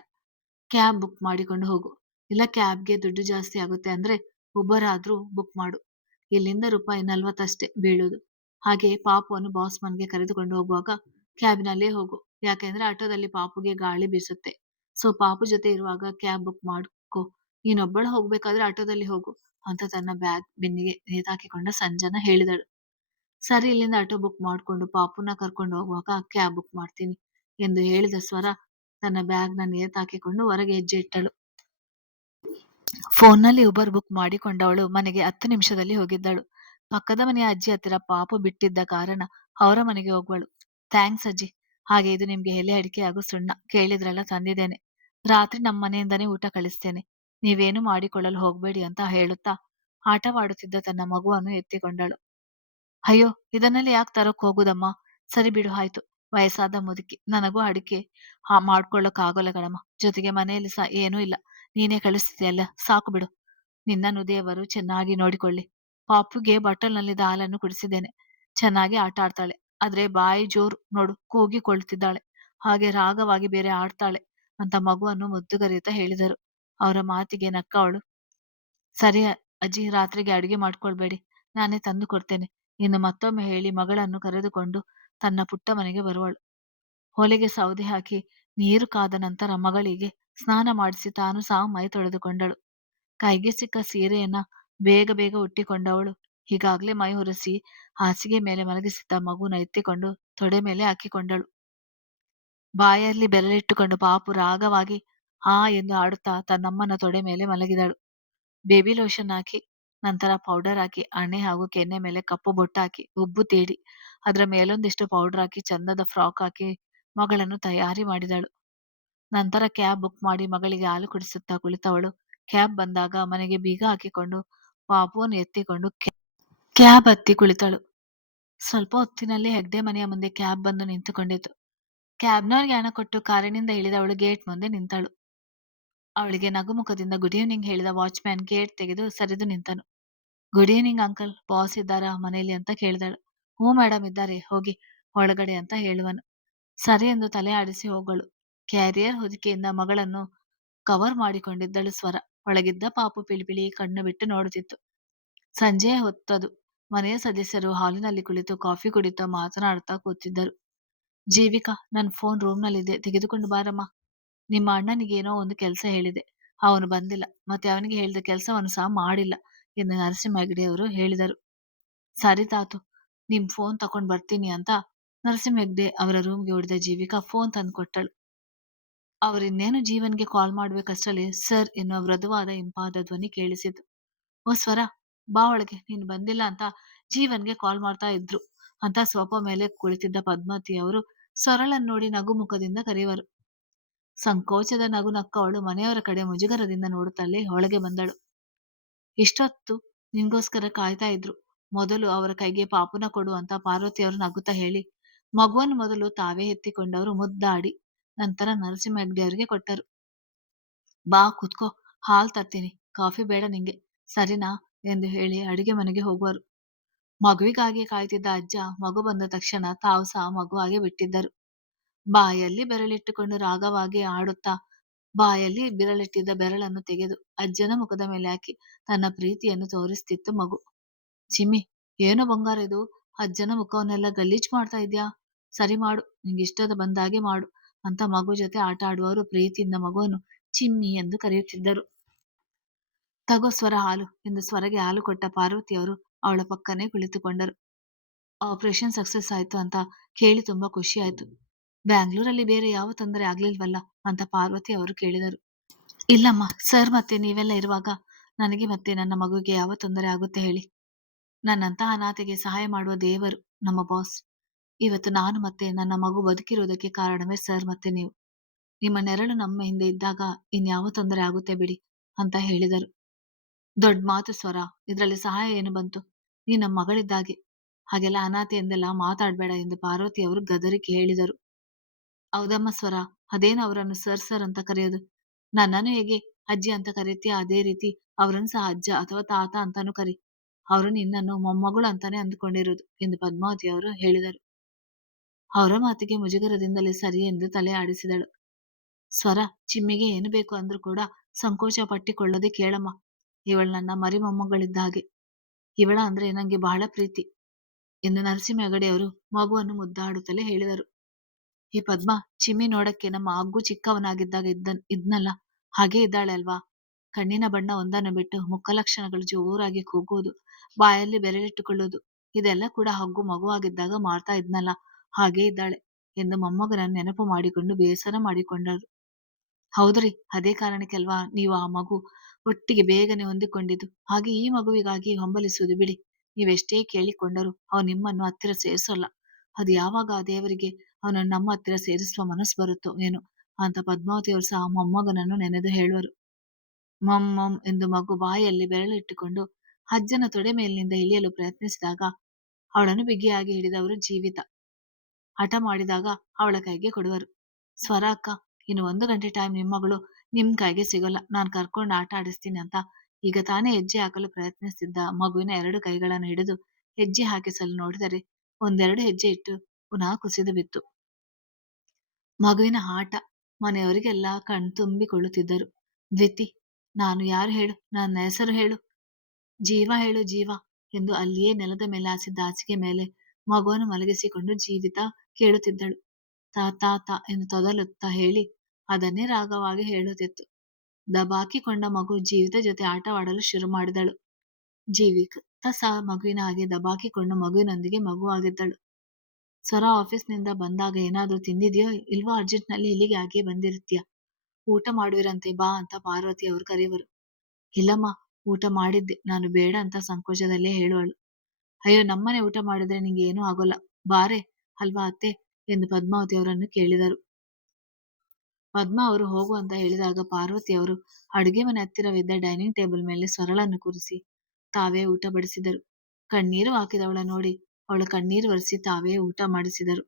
ಕ್ಯಾಬ್ ಬುಕ್ ಮಾಡಿಕೊಂಡು ಹೋಗು. ಇಲ್ಲ ಕ್ಯಾಬ್ಗೆ ದುಡ್ಡು ಜಾಸ್ತಿ ಆಗುತ್ತೆ ಅಂದ್ರೆ ಉಬರ್ ಆದ್ರೂ ಬುಕ್ ಮಾಡು. ಇಲ್ಲಿಂದ ₹40 ಅಷ್ಟೇ ಬೀಳುವುದು. ಹಾಗೆ ಪಾಪುವನ್ನು ಬಾಸ್ ಮನ್ಗೆ ಕರೆದುಕೊಂಡು ಹೋಗುವಾಗ ಕ್ಯಾಬಿನಲ್ಲೇ ಹೋಗು. ಯಾಕೆಂದ್ರೆ ಆಟೋದಲ್ಲಿ ಪಾಪುಗೆ ಗಾಳಿ ಬೀಸುತ್ತೆ. ಸೊ ಪಾಪು ಜೊತೆ ಇರುವಾಗ ಕ್ಯಾಬ್ ಬುಕ್ ಮಾಡ್ಕೊ. ನೀನೊಬ್ಬಳು ಹೋಗ್ಬೇಕಾದ್ರೆ ಆಟೋದಲ್ಲಿ ಹೋಗು ಅಂತ ತನ್ನ ಬ್ಯಾಗ್ ಬೆನ್ನಿಗೆ ನೇತಾಕಿಕೊಂಡ ಸಂಜನಾ ಹೇಳಿದಳು. ಸರಿ, ಇಲ್ಲಿಂದ ಆಟೋ ಬುಕ್ ಮಾಡ್ಕೊಂಡು ಪಾಪುನ ಕರ್ಕೊಂಡು ಹೋಗುವಾಗ ಕ್ಯಾಬ್ ಬುಕ್ ಮಾಡ್ತೀನಿ ಎಂದು ಹೇಳಿದ ಸ್ವರ ತನ್ನ ಬ್ಯಾಗ್ನ ನೇತಾಕಿಕೊಂಡು ಹೊರಗೆ ಹೆಜ್ಜೆ ಇಟ್ಟಳು. ಫೋನ್ನಲ್ಲಿ ಉಬರ್ ಬುಕ್ ಮಾಡಿಕೊಂಡವಳು ಮನೆಗೆ 10 ನಿಮಿಷದಲ್ಲಿ ಹೋಗಿದ್ದಳು. ಪಕ್ಕದ ಮನೆಯ ಅಜ್ಜಿ ಹತ್ತಿರ ಪಾಪು ಬಿಟ್ಟಿದ್ದ ಕಾರಣ ಅವರ ಮನೆಗೆ ಹೋಗುವಳು. ಥ್ಯಾಂಕ್ಸ್ ಅಜ್ಜಿ. ಹಾಗೆ ಇದು ನಿಮ್ಗೆ ಎಲೆ ಅಡಿಕೆ ಹಾಗೂ ಸುಣ್ಣ ಕೇಳಿದ್ರಲ್ಲ, ತಂದಿದ್ದೇನೆ. ರಾತ್ರಿ ನಮ್ಮ ಮನೆಯಿಂದನೇ ಊಟ ಕಳಿಸ್ತೇನೆ. ನೀವೇನು ಮಾಡಿಕೊಳ್ಳಲು ಹೋಗ್ಬೇಡಿ ಅಂತ ಹೇಳುತ್ತಾ ಆಟವಾಡುತ್ತಿದ್ದ ತನ್ನ ಮಗುವನ್ನು ಎತ್ತಿಕೊಂಡಳು. ಅಯ್ಯೋ, ಇದನ್ನೆಲ್ಲ ಯಾಕೆ ತರಕ್ ಹೋಗುದಮ್ಮ? ಸರಿ ಬಿಡು, ಆಯ್ತು. ವಯಸ್ಸಾದ ಮುದುಕಿ, ನನಗೂ ಅಡಿಕೆ ಮಾಡ್ಕೊಳ್ಳೋಕ್ ಆಗೋಲ್ಲ ಕಣಮ್ಮ. ಜೊತೆಗೆ ಮನೆಯಲ್ಲಿ ಸಹ ಏನೂ ಇಲ್ಲ, ನೀನೇ ಕಳಿಸ್ತಿದೆಯಲ್ಲ, ಸಾಕು ಬಿಡು. ನಿನ್ನನ್ನು ದೇವರು ಚೆನ್ನಾಗಿ ನೋಡಿಕೊಳ್ಳಿ. ಪಾಪುಗೆ ಬಾಟಲ್ನಲ್ಲಿದ್ದ ಹಾಲನ್ನು ಕುಡಿಸಿದ್ದೇನೆ. ಚೆನ್ನಾಗಿ ಆಟ ಆಡ್ತಾಳೆ. ಆದ್ರೆ ಬಾಯಿ ಜೋರು ನೋಡು, ಕೂಗಿಕೊಳ್ತಿದ್ದಾಳೆ. ಹಾಗೆ ರಾಗವಾಗಿ ಬೇರೆ ಆಡ್ತಾಳೆ ಅಂತ ಮಗುವನ್ನು ಮುದ್ದುಗರೆಯುತ್ತಾ ಹೇಳಿದರು. ಅವರ ಮಾತಿಗೆ ನಕ್ಕ ಅವಳು, ಸರಿ ಅಜ್ಜಿ, ರಾತ್ರಿಗೆ ಅಡುಗೆ ಮಾಡ್ಕೊಳ್ಬೇಡಿ, ನಾನೇ ತಂದು ಕೊಡ್ತೇನೆ. ಇನ್ನು ಮತ್ತೊಮ್ಮೆ ಹೇಳಿ ಮಗಳನ್ನು ಕರೆದುಕೊಂಡು ತನ್ನ ಪುಟ್ಟ ಮನೆಗೆ ಬರುವಳು. ಹೊಲೆಗೆ ಸೌದೆ ಹಾಕಿ ನೀರು ಕಾದ ನಂತರ ಮಗಳಿಗೆ ಸ್ನಾನ ಮಾಡಿಸಿ ತಾನು ಸಹ ಮೈ ತೊಳೆದುಕೊಂಡಳು. ಕೈಗೆ ಸಿಕ್ಕ ಸೀರೆಯನ್ನ ಬೇಗ ಬೇಗ ಉಟ್ಟಿಕೊಂಡವಳು ಈಗಾಗಲೇ ಮೈ ಒರೆಸಿ ಹಾಸಿಗೆ ಮೇಲೆ ಮಲಗಿಸಿದ್ದ ಮಗುನ ಎತ್ತಿಕೊಂಡು ತೊಡೆ ಮೇಲೆ ಹಾಕಿಕೊಂಡಳು. ಬಾಯಲ್ಲಿ ಬೆರಳಿಟ್ಟುಕೊಂಡು ಪಾಪು ರಾಗವಾಗಿ ಆ ಎಂದು ಆಡುತ್ತಾ ತನ್ನಮ್ಮನ ತೊಡೆ ಮೇಲೆ ಮಲಗಿದಳು. ಬೇಬಿ ಲೋಷನ್ ಹಾಕಿ, ನಂತರ ಪೌಡರ್ ಹಾಕಿ, ಹಣೆ ಹಾಗೂ ಕೆನ್ನೆ ಮೇಲೆ ಕಪ್ಪು ಬೊಟ್ಟು ಹಾಕಿ, ಉಬ್ಬು ತೀಡಿ ಅದರ ಮೇಲೊಂದಿಷ್ಟು ಪೌಡರ್ ಹಾಕಿ ಚಂದದ ಫ್ರಾಕ್ ಹಾಕಿ ಮಗಳನ್ನು ತಯಾರಿ ಮಾಡಿದಳು. ನಂತರ ಕ್ಯಾಬ್ ಬುಕ್ ಮಾಡಿ ಮಗಳಿಗೆ ಹಾಲು ಕುಡಿಸುತ್ತಾ ಕುಳಿತವಳು ಕ್ಯಾಬ್ ಬಂದಾಗ ಮನೆಗೆ ಬೀಗ ಹಾಕಿಕೊಂಡು ಪಾಪುವನ್ನು ಎತ್ತಿಕೊಂಡು ಕ್ಯಾಬ್ ಹತ್ತಿ ಕುಳಿತಳು. ಸ್ವಲ್ಪ ಹೊತ್ತಿನಲ್ಲಿ ಹೆಗ್ಡೆ ಮನೆಯ ಮುಂದೆ ಕ್ಯಾಬ್ ಬಂದು ನಿಂತುಕೊಂಡಿತು. ಕ್ಯಾಬ್ನವರಿಗೆ ಹಣ ಕೊಟ್ಟು ಕಾರಿನಿಂದ ಇಳಿದವಳು ಗೇಟ್ ಮುಂದೆ ನಿಂತಳು. ಅವಳಿಗೆ ನಗುಮುಖದಿಂದ ಗುಡ್ ಈವ್ನಿಂಗ್ ಹೇಳಿದ ವಾಚ್ಮ್ಯಾನ್ ಗೇಟ್ ತೆಗೆದು ಸರಿದು ನಿಂತನು. ಗುಡ್ ಈವ್ನಿಂಗ್ ಅಂಕಲ್, ಬಾಸ್ ಇದ್ದಾರಾ ಮನೆಯಲ್ಲಿ ಅಂತ ಕೇಳಿದಳು. ಹ್ಞೂ ಮೇಡಮ್ ಇದ್ದಾರೆ, ಹೋಗಿ ಒಳಗಡೆ ಅಂತ ಹೇಳುವನು. ಸರಿ ಎಂದು ತಲೆ ಆಡಿಸಿ ಹೋಗಳು. ಕ್ಯಾರಿಯರ್ ಹೊದಿಕೆಯಿಂದ ಮಗಳನ್ನು ಕವರ್ ಮಾಡಿಕೊಂಡಿದ್ದಳು ಸ್ವರ. ಒಳಗಿದ್ದ ಪಾಪು ಪಿಳಿಪಿಳಿ ಕಣ್ಣು ಬಿಟ್ಟು ನೋಡುತ್ತಿತ್ತು. ಸಂಜೆಯ ಹೊತ್ತದು. ಮನೆಯ ಸದಸ್ಯರು ಹಾಲಿನಲ್ಲಿ ಕುಳಿತು ಕಾಫಿ ಕುಡಿತಾ ಮಾತನಾಡುತ್ತಾ ಕೂತಿದ್ದರು. ಜೀವಿಕಾ, ನನ್ನ ಫೋನ್ ರೂಮ್ನಲ್ಲಿದೆ, ತೆಗೆದುಕೊಂಡು ಬಾರಮ್ಮ. ನಿಮ್ಮ ಅಣ್ಣನಿಗೇನೋ ಒಂದು ಕೆಲಸ ಹೇಳಿದೆ, ಅವನು ಬಂದಿಲ್ಲ, ಮತ್ತೆ ಅವನಿಗೆ ಹೇಳಿದ ಕೆಲಸವನ್ನು ಸಹ ಮಾಡಿಲ್ಲ ಎಂದು ನರಸಿಂಹ ಹೆಗ್ಡೆಯವರು ಹೇಳಿದರು. ಸರಿ ತಾತು, ನಿಮ್ ಫೋನ್ ತಕೊಂಡ್ ಬರ್ತೀನಿ ಅಂತ ನರಸಿಂಹ ಹೆಗ್ಡೆ ಅವರ ರೂಮ್ಗೆ ಹೊಡೆದ ಜೀವಿಕಾ ಫೋನ್ ತಂದು ಕೊಟ್ಟಳು. ಅವರಿನ್ನೇನು ಜೀವನ್ಗೆ ಕಾಲ್ ಮಾಡ್ಬೇಕಷ್ಟರಲ್ಲಿ ಸರ್ ಎನ್ನುವ ಮೃದುವಾದ ಇಂಪಾದ ಧ್ವನಿ ಕೇಳಿಸಿತು. ಓ ಸ್ವರ, ಬಾ ಒಳಗೆ, ನೀನು ಬಂದಿಲ್ಲ ಅಂತ ಜೀವನ್ಗೆ ಕಾಲ್ ಮಾಡ್ತಾ ಇದ್ರು ಅಂತ ಸೋಫಾ ಮೇಲೆ ಕುಳಿತಿದ್ದ ಪದ್ಮಾವತಿ ಅವರು ಸ್ವರಳನ್ನು ನೋಡಿ ನಗು ಮುಖದಿಂದ ಕರೆಯುವರು. ಸಂಕೋಚದ ನಗು ನಕ್ಕವಳು ಮನೆಯವರ ಕಡೆ ಮುಜುಗರದಿಂದ ನೋಡುತ್ತಲೇ ಒಳಗೆ ಬಂದಳು. ಇಷ್ಟೊತ್ತು ನಿನ್ಗೋಸ್ಕರ ಕಾಯ್ತಾ ಇದ್ರು, ಮೊದಲು ಅವರ ಕೈಗೆ ಪಾಪುನ ಕೊಡು ಅಂತ ಪಾರ್ವತಿಯವರು ನಗುತ್ತಾ ಹೇಳಿ ಮಗುವನ್ನು ಮೊದಲು ತಾವೇ ಎತ್ತಿಕೊಂಡವರು ಮುದ್ದಾಡಿ ನಂತರ ನರಸಿಂಹ ಹೆಗ್ಡೆ ಅವರಿಗೆ ಕೊಟ್ಟರು. ಬಾ ಕುತ್ಕೋ, ಹಾಲ್ ತರ್ತೀನಿ, ಕಾಫಿ ಬೇಡ ನಿಂಗೆ, ಸರಿನಾ ಎಂದು ಹೇಳಿ ಅಡುಗೆ ಮನೆಗೆ ಹೋಗುವರು. ಮಗುವಿಗಾಗಿ ಕಾಯ್ತಿದ್ದ ಅಜ್ಜ ಮಗು ಬಂದ ತಕ್ಷಣ ತಾವು ಸಹ ಮಗುವಾಗೆ ಬಿಟ್ಟಿದ್ದರು. ಬಾಯಲ್ಲಿ ಬೆರಳಿಟ್ಟುಕೊಂಡು ರಾಗವಾಗಿ ಆಡುತ್ತಾ ಬಾಯಲ್ಲಿ ಬಿರಳಿಟ್ಟಿದ್ದ ಬೆರಳನ್ನು ತೆಗೆದು ಅಜ್ಜನ ಮುಖದ ಮೇಲೆ ಹಾಕಿ ತನ್ನ ಪ್ರೀತಿಯನ್ನು ತೋರಿಸ್ತಿತ್ತು ಮಗು. ಚಿಮ್ಮಿ, ಏನು ಬಂಗಾರ ಇದು? ಅಜ್ಜನ ಮುಖವನ್ನೆಲ್ಲ ಗಲೀಜ್ ಮಾಡ್ತಾ ಇದ್ಯಾ? ಸರಿ ಮಾಡು, ನಿಂಗಿಷ್ಟದ ಬಂದಾಗೆ ಮಾಡು ಅಂತ ಮಗು ಜೊತೆ ಆಟ ಆಡುವವರು ಪ್ರೀತಿಯಿಂದ ಮಗುವನ್ನು ಚಿಮ್ಮಿ ಎಂದು ಕರೆಯುತ್ತಿದ್ದರು. ತಗೋ ಸ್ವರ ಹಾಲು ಎಂದು ಸ್ವರಗೆ ಹಾಲು ಕೊಟ್ಟ ಪಾರ್ವತಿಯವರು ಅವಳ ಪಕ್ಕನೆ ಕುಳಿತುಕೊಂಡರು. ಆಪರೇಷನ್ ಸಕ್ಸಸ್ ಆಯ್ತು ಅಂತ ಕೇಳಿ ತುಂಬಾ ಖುಷಿ ಆಯ್ತು. ಬ್ಯಾಂಗ್ಳೂರಲ್ಲಿ ಬೇರೆ ಯಾವ ತೊಂದರೆ ಆಗ್ಲಿಲ್ವಲ್ಲ ಅಂತ ಪಾರ್ವತಿ ಅವರು ಕೇಳಿದರು. ಇಲ್ಲಮ್ಮ ಸರ್, ಮತ್ತೆ ನೀವೆಲ್ಲ ಇರುವಾಗ ನನಗೆ ಮತ್ತೆ ನನ್ನ ಮಗುವಿಗೆ ಯಾವ ತೊಂದರೆ ಆಗುತ್ತೆ ಹೇಳಿ? ನನ್ನಂತಹ ಅನಾಥೆಗೆ ಸಹಾಯ ಮಾಡುವ ದೇವರು ನಮ್ಮ ಬಾಸ್. ಇವತ್ತು ನಾನು ಮತ್ತೆ ನನ್ನ ಮಗು ಬದುಕಿರುವುದಕ್ಕೆ ಕಾರಣವೇ ಸರ್ ಮತ್ತೆ ನೀವು. ನಿಮ್ಮ ನೆರಳು ನಮ್ಮ ಹಿಂದೆ ಇದ್ದಾಗ ಇನ್ಯಾವ ತೊಂದರೆ ಆಗುತ್ತೆ ಬಿಡಿ ಅಂತ ಹೇಳಿದರು. ದೊಡ್ಡ ಮಾತು ಸ್ವರ, ಇದರಲ್ಲಿ ಸಹಾಯ ಏನು ಬಂತು? ನೀ ನಮ್ಮ ಮಗಳಿದ್ದಾಗೆ, ಹಾಗೆಲ್ಲ ಅನಾಥೆ ಎಂದೆಲ್ಲ ಮಾತಾಡ್ಬೇಡ ಎಂದು ಪಾರ್ವತಿಯವರು ಗದರಿಕೆ ಹೇಳಿದರು. ಹೌದಮ್ಮ ಸ್ವರ, ಅದೇನು ಅವರನ್ನು ಸರ್ ಸರ್ ಅಂತ ಕರೆಯೋದು? ನನ್ನನ್ನು ಹೇಗೆ ಅಜ್ಜಿ ಅಂತ ಕರೀತೀಯ ಅದೇ ರೀತಿ ಅವರನ್ನು ಸಹ ಅಜ್ಜ ಅಥವಾ ತಾತ ಅಂತಾನು ಕರಿ. ಅವರು ನಿನ್ನನ್ನು ಮೊಮ್ಮಗಳು ಅಂತಾನೆ ಅಂದುಕೊಂಡಿರುವುದು ಎಂದು ಪದ್ಮಾವತಿಯವರು ಹೇಳಿದರು. ಅವರ ಮಾತಿಗೆ ಮುಜುಗರದಿಂದಲೇ ಸರಿ ಎಂದು ತಲೆ ಆಡಿಸಿದಳು. ಸ್ವರ, ಚಿಮ್ಮಿಗೆ ಏನು ಬೇಕು ಅಂದ್ರೂ ಕೂಡ ಸಂಕೋಚ ಪಟ್ಟಿಕೊಳ್ಳದೆ ಕೇಳಮ್ಮ. ಇವಳು ನನ್ನ ಮರಿ ಮೊಮ್ಮಗಳಿದ್ದ ಹಾಗೆ. ಇವಳ ಅಂದ್ರೆ ನಂಗೆ ಬಹಳ ಪ್ರೀತಿ ಎಂದು ನರಸಿಂಹ ಹೆಗಡೆಯವರು ಮಗುವನ್ನು ಮುದ್ದಾಡುತ್ತಲೇ ಹೇಳಿದರು. ಈ ಪದ್ಮ, ಚಿಮ್ಮಿ ನೋಡಕ್ಕೆ ನಮ್ಮ ಅಗ್ಗು ಚಿಕ್ಕವನಾಗಿದ್ದಾಗ ಇದ್ನಲ್ಲ ಹಾಗೆ ಇದ್ದಾಳೆ ಅಲ್ವಾ? ಕಣ್ಣಿನ ಬಣ್ಣ ಒಂದನ್ನು ಬಿಟ್ಟು ಮುಖಲಕ್ಷಣಗಳು ಜೋರಾಗಿ ಕೂಗುವುದು, ಬಾಯಲ್ಲಿ ಬೆರಳಿಟ್ಟುಕೊಳ್ಳುವುದು, ಇದೆಲ್ಲ ಕೂಡ ಹಗ್ಗು ಮಗುವಾಗಿದ್ದಾಗ ಮಾಡ್ತಾ ಇದ್ನಲ್ಲ ಹಾಗೆ ಇದ್ದಾಳೆ ಎಂದು ಮೊಮ್ಮಗನನ್ನು ನೆನಪು ಮಾಡಿಕೊಂಡು ಬೇಸರ ಮಾಡಿಕೊಂಡರು. ಹೌದ್ರಿ, ಅದೇ ಕಾರಣಕ್ಕೆ ಅಲ್ವಾ ನೀವು ಆ ಮಗು ಒಟ್ಟಿಗೆ ಬೇಗನೆ ಹೊಂದಿಕೊಂಡಿದ್ದು. ಹಾಗೆ ಈ ಮಗುವಿಗಾಗಿ ಹಂಬಲಿಸುವುದು ಬಿಡಿ. ನೀವೆಷ್ಟೇ ಕೇಳಿಕೊಂಡರೂ ಅವನು ನಿಮ್ಮನ್ನು ಹತ್ತಿರ ಸೇರಿಸೋಲ್ಲ. ಅದು ಯಾವಾಗ ಆ ದೇವರಿಗೆ ಅವನನ್ನು ನಮ್ಮ ಹತ್ತಿರ ಸೇರಿಸುವ ಮನಸ್ಸು ಬರುತ್ತೋ ಏನೋ ಅಂತ ಪದ್ಮಾವತಿಯವರು ಸಹ ಮೊಮ್ಮಗನನ್ನು ನೆನೆದು ಹೇಳುವರು. ಮಮ್ ಮಮ್ ಎಂದು ಮಗು ಬಾಯಲ್ಲಿ ಬೆರಳಿಟ್ಟುಕೊಂಡು ಅಜ್ಜನ ತೊಡೆ ಮೇಲಿನಿಂದ ಇಳಿಯಲು ಪ್ರಯತ್ನಿಸಿದಾಗ ಅವಳನ್ನು ಬಿಗಿಯಾಗಿ ಹಿಡಿದವರು ಜೀವಿತ. ಹಠ ಮಾಡಿದಾಗ ಅವಳ ಕೈಗೆ ಕೊಡುವರು. ಸ್ವರ ಅಕ್ಕ, ಇನ್ನು 1 ಗಂಟೆ ಟೈಮ್ ನಿಮ್ಮ ಮಗಳು ನಿಮ್ ಕೈಗೆ ಸಿಗೋಲ್ಲ, ನಾನು ಕರ್ಕೊಂಡು ಆಟ ಆಡಿಸ್ತೀನಿ ಅಂತ ಈಗ ತಾನೇ ಹೆಜ್ಜೆ ಹಾಕಲು ಪ್ರಯತ್ನಿಸುತ್ತಿದ್ದ ಮಗುವಿನ 2 ಕೈಗಳನ್ನು ಹಿಡಿದು ಹೆಜ್ಜೆ ಹಾಕಿಸಲು ನೋಡಿದರೆ 1-2 ಹೆಜ್ಜೆ ಇಟ್ಟು ಪುನಃ ಕುಸಿದು ಬಿತ್ತು. ಮಗುವಿನ ಆಟ ಮನೆಯವರಿಗೆಲ್ಲ ಕಣ್ತುಂಬಿಕೊಳ್ಳುತ್ತಿದ್ದರು. ದ್ವಿತಿ, ನಾನು ಯಾರು ಹೇಳು? ನನ್ನ ಹೆಸರು ಹೇಳು? ಜೀವ ಹೇಳು ಜೀವ ಎಂದು ಅಲ್ಲಿಯೇ ನೆಲದ ಮೇಲೆ ಹಾಸಿದ್ದ ಹಾಸಿಗೆ ಮೇಲೆ ಮಗುವನ್ನು ಮಲಗಿಸಿಕೊಂಡು ಜೀವಿತ ಕೇಳುತ್ತಿದ್ದಳು. ತಾ ತಾ ಎಂದು ತೊದಲುತ್ತಾ ಹೇಳಿ ಅದನ್ನೇ ರಾಗವಾಗಿ ಹೇಳುತ್ತಿತ್ತು. ದಬಾಕಿಕೊಂಡ ಮಗು ಜೀವಿತ ಜೊತೆ ಆಟವಾಡಲು ಶುರು ಮಾಡಿದಳು. ಜೀವಿತ ಸಹ ಮಗುವಿನ ಹಾಗೆ ದಬಾಕಿಕೊಂಡು ಮಗುವಿನೊಂದಿಗೆ ಮಗುವಾಗಿದ್ದಳು. ಸ್ವರ ಆಫೀಸ್ನಿಂದ ಬಂದಾಗ ಏನಾದ್ರೂ ತಿಂದಿದ್ಯೋ ಇಲ್ವೋ? ಅರ್ಜೆಂಟ್ನಲ್ಲಿ ಇಲ್ಲಿಗೆ ಯಾಕೆ ಬಂದಿರ್ತೀಯ? ಊಟ ಮಾಡುವಿರಂತೆ ಬಾ ಅಂತ ಪಾರ್ವತಿ ಅವರು ಕರೆಯುವರು. ಇಲ್ಲಮ್ಮ, ಊಟ ಮಾಡಿದ್ದೆ, ನಾನು ಬೇಡ ಅಂತ ಸಂಕೋಚದಲ್ಲೇ ಹೇಳುವಳು. ಅಯ್ಯೋ, ನಮ್ಮನೆ ಊಟ ಮಾಡಿದ್ರೆ ನಿಂಗೆ ಏನೂ ಆಗೋಲ್ಲ, ಬಾರೆ ಅಲ್ವಾ ಅತ್ತೆ ಎಂದು ಪದ್ಮಾವತಿ ಅವರನ್ನು ಕೇಳಿದರು. ಪದ್ಮ ಅವರು ಹೋಗು ಅಂತ ಹೇಳಿದಾಗ ಪಾರ್ವತಿಯವರು ಅಡುಗೆ ಮನೆ ಹತ್ತಿರವಿದ್ದ ಡೈನಿಂಗ್ ಟೇಬಲ್ ಮೇಲೆ ಸ್ವರಳನ್ನು ಕೂರಿಸಿ ತಾವೇ ಊಟ ಬಡಿಸಿದರು. ಕಣ್ಣೀರು ಹಾಕಿದವಳ ನೋಡಿ ಅವಳು ಕಣ್ಣೀರು ಒರೆಸಿ ತಾವೇ ಊಟ ಮಾಡಿಸಿದರು.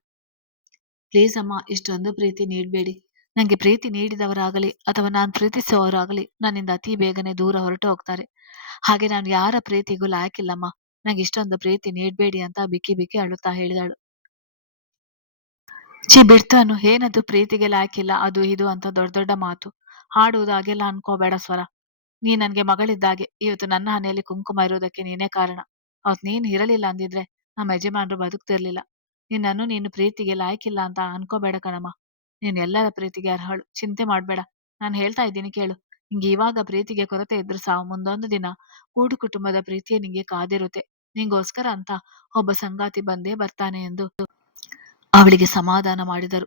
ಪ್ಲೀಸ್ ಅಮ್ಮ, ಇಷ್ಟೊಂದು ಪ್ರೀತಿ ನೀಡಬೇಡಿ. ನಂಗೆ ಪ್ರೀತಿ ನೀಡಿದವರಾಗಲಿ ಅಥವಾ ನಾನು ಪ್ರೀತಿಸುವವರಾಗಲಿ ನನ್ನಿಂದ ಅತಿ ಬೇಗನೆ ದೂರ ಹೊರಟು ಹೋಗ್ತಾರೆ. ಹಾಗೆ ನಾನು ಯಾರ ಪ್ರೀತಿಗೂ ಲಾಯಕ್ಕಿಲ್ಲಮ್ಮ. ನಂಗೆ ಇಷ್ಟೊಂದು ಪ್ರೀತಿ ನೀಡಬೇಡಿ ಅಂತ ಬಿಕ್ಕಿ ಬಿಕ್ಕಿ ಅಳುತ್ತಾ ಹೇಳಿದಳು. ಛೀ ಬಿಡ್ತು ಅನ್ನು, ಏನದು ಪ್ರೀತಿಗೆ ಲಾಯಕ್ಕಿಲ್ಲ ಅದು ಇದು ಅಂತ ದೊಡ್ಡ ದೊಡ್ಡ ಮಾತು ಹಾಡುವುದು ಹಾಗೆಲ್ಲ ಅನ್ಕೋಬೇಡ ಸ್ವರ. ನೀ ನನ್ಗೆ ಮಗಳಿದ್ದಾಗೆ. ಇವತ್ತು ನನ್ನ ಹಣೆಯಲ್ಲಿ ಕುಂಕುಮ ಇರುವುದಕ್ಕೆ ನೀನೇ ಕಾರಣ. ಅವತ್ತು ನೀನು ಇರಲಿಲ್ಲ ಅಂದಿದ್ರೆ ನಮ್ಮ ಯಜಮಾನರು ಬದುಕ್ತಿರ್ಲಿಲ್ಲ. ನಿನ್ನನ್ನು ನೀನು ಪ್ರೀತಿಗೆ ಲಾಯಕ್ಕಿಲ್ಲ ಅಂತ ಅನ್ಕೋಬೇಡ ಕಣಮ್ಮ. ನೀನು ಎಲ್ಲರ ಪ್ರೀತಿಗೆ ಅರ್ಹಳು, ಚಿಂತೆ ಮಾಡ್ಬೇಡ. ನಾನು ಹೇಳ್ತಾ ಇದ್ದೀನಿ ಕೇಳು. ನಿಂಗೆ ಇವಾಗ ಪ್ರೀತಿಗೆ ಕೊರತೆ ಇದ್ರು ಸಹ ಮುಂದೊಂದು ದಿನ ಕೂಡು ಕುಟುಂಬದ ಪ್ರೀತಿಯೇ ನಿಂಗೆ ಕಾದಿರುತ್ತೆ. ನಿಂಗೋಸ್ಕರ ಅಂತ ಒಬ್ಬ ಸಂಗಾತಿ ಬಂದೇ ಬರ್ತಾನೆ ಎಂದು ಅವಳಿಗೆ ಸಮಾಧಾನ ಮಾಡಿದರು.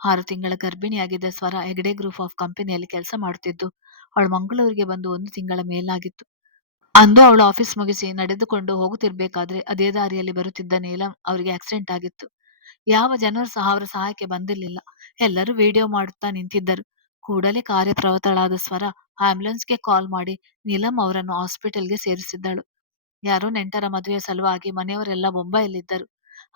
6 ತಿಂಗಳ ಗರ್ಭಿಣಿಯಾಗಿದ್ದ ಸ್ವರ ಹೆಗಡೆ ಗ್ರೂಪ್ ಆಫ್ ಕಂಪನಿಯಲ್ಲಿ ಕೆಲಸ ಮಾಡುತ್ತಿದ್ದು ಅವಳು ಮಂಗಳೂರಿಗೆ ಬಂದು 1 ತಿಂಗಳ ಮೇಲಾಗಿತ್ತು. ಅಂದು ಅವಳು ಆಫೀಸ್ ಮುಗಿಸಿ ನಡೆದುಕೊಂಡು ಹೋಗುತ್ತಿರ್ಬೇಕಾದ್ರೆ ಅದೇ ದಾರಿಯಲ್ಲಿ ಬರುತ್ತಿದ್ದ ನೀಲಂ ಅವರಿಗೆ ಆಕ್ಸಿಡೆಂಟ್ ಆಗಿತ್ತು. ಯಾವ ಜನರು ಸಹ ಅವರ ಸಹಾಯಕ್ಕೆ ಬಂದಿರಲಿಲ್ಲ. ಎಲ್ಲರೂ ವಿಡಿಯೋ ಮಾಡುತ್ತಾ ನಿಂತಿದ್ದರು. ಕೂಡಲೇ ಕಾರ್ಯಪ್ರವೃತ್ತಳಾದ ಸ್ವರ ಆಂಬ್ಯುಲೆನ್ಸ್ಗೆ ಕಾಲ್ ಮಾಡಿ ನೀಲಂ ಅವರನ್ನು ಹಾಸ್ಪಿಟಲ್ಗೆ ಸೇರಿಸಿದ್ದಳು. ಯಾರೋ ನೆಂಟರ ಮದುವೆಯ ಸಲುವಾಗಿ ಮನೆಯವರೆಲ್ಲ ಬೊಂಬಾಯಲ್ಲಿದ್ದರು.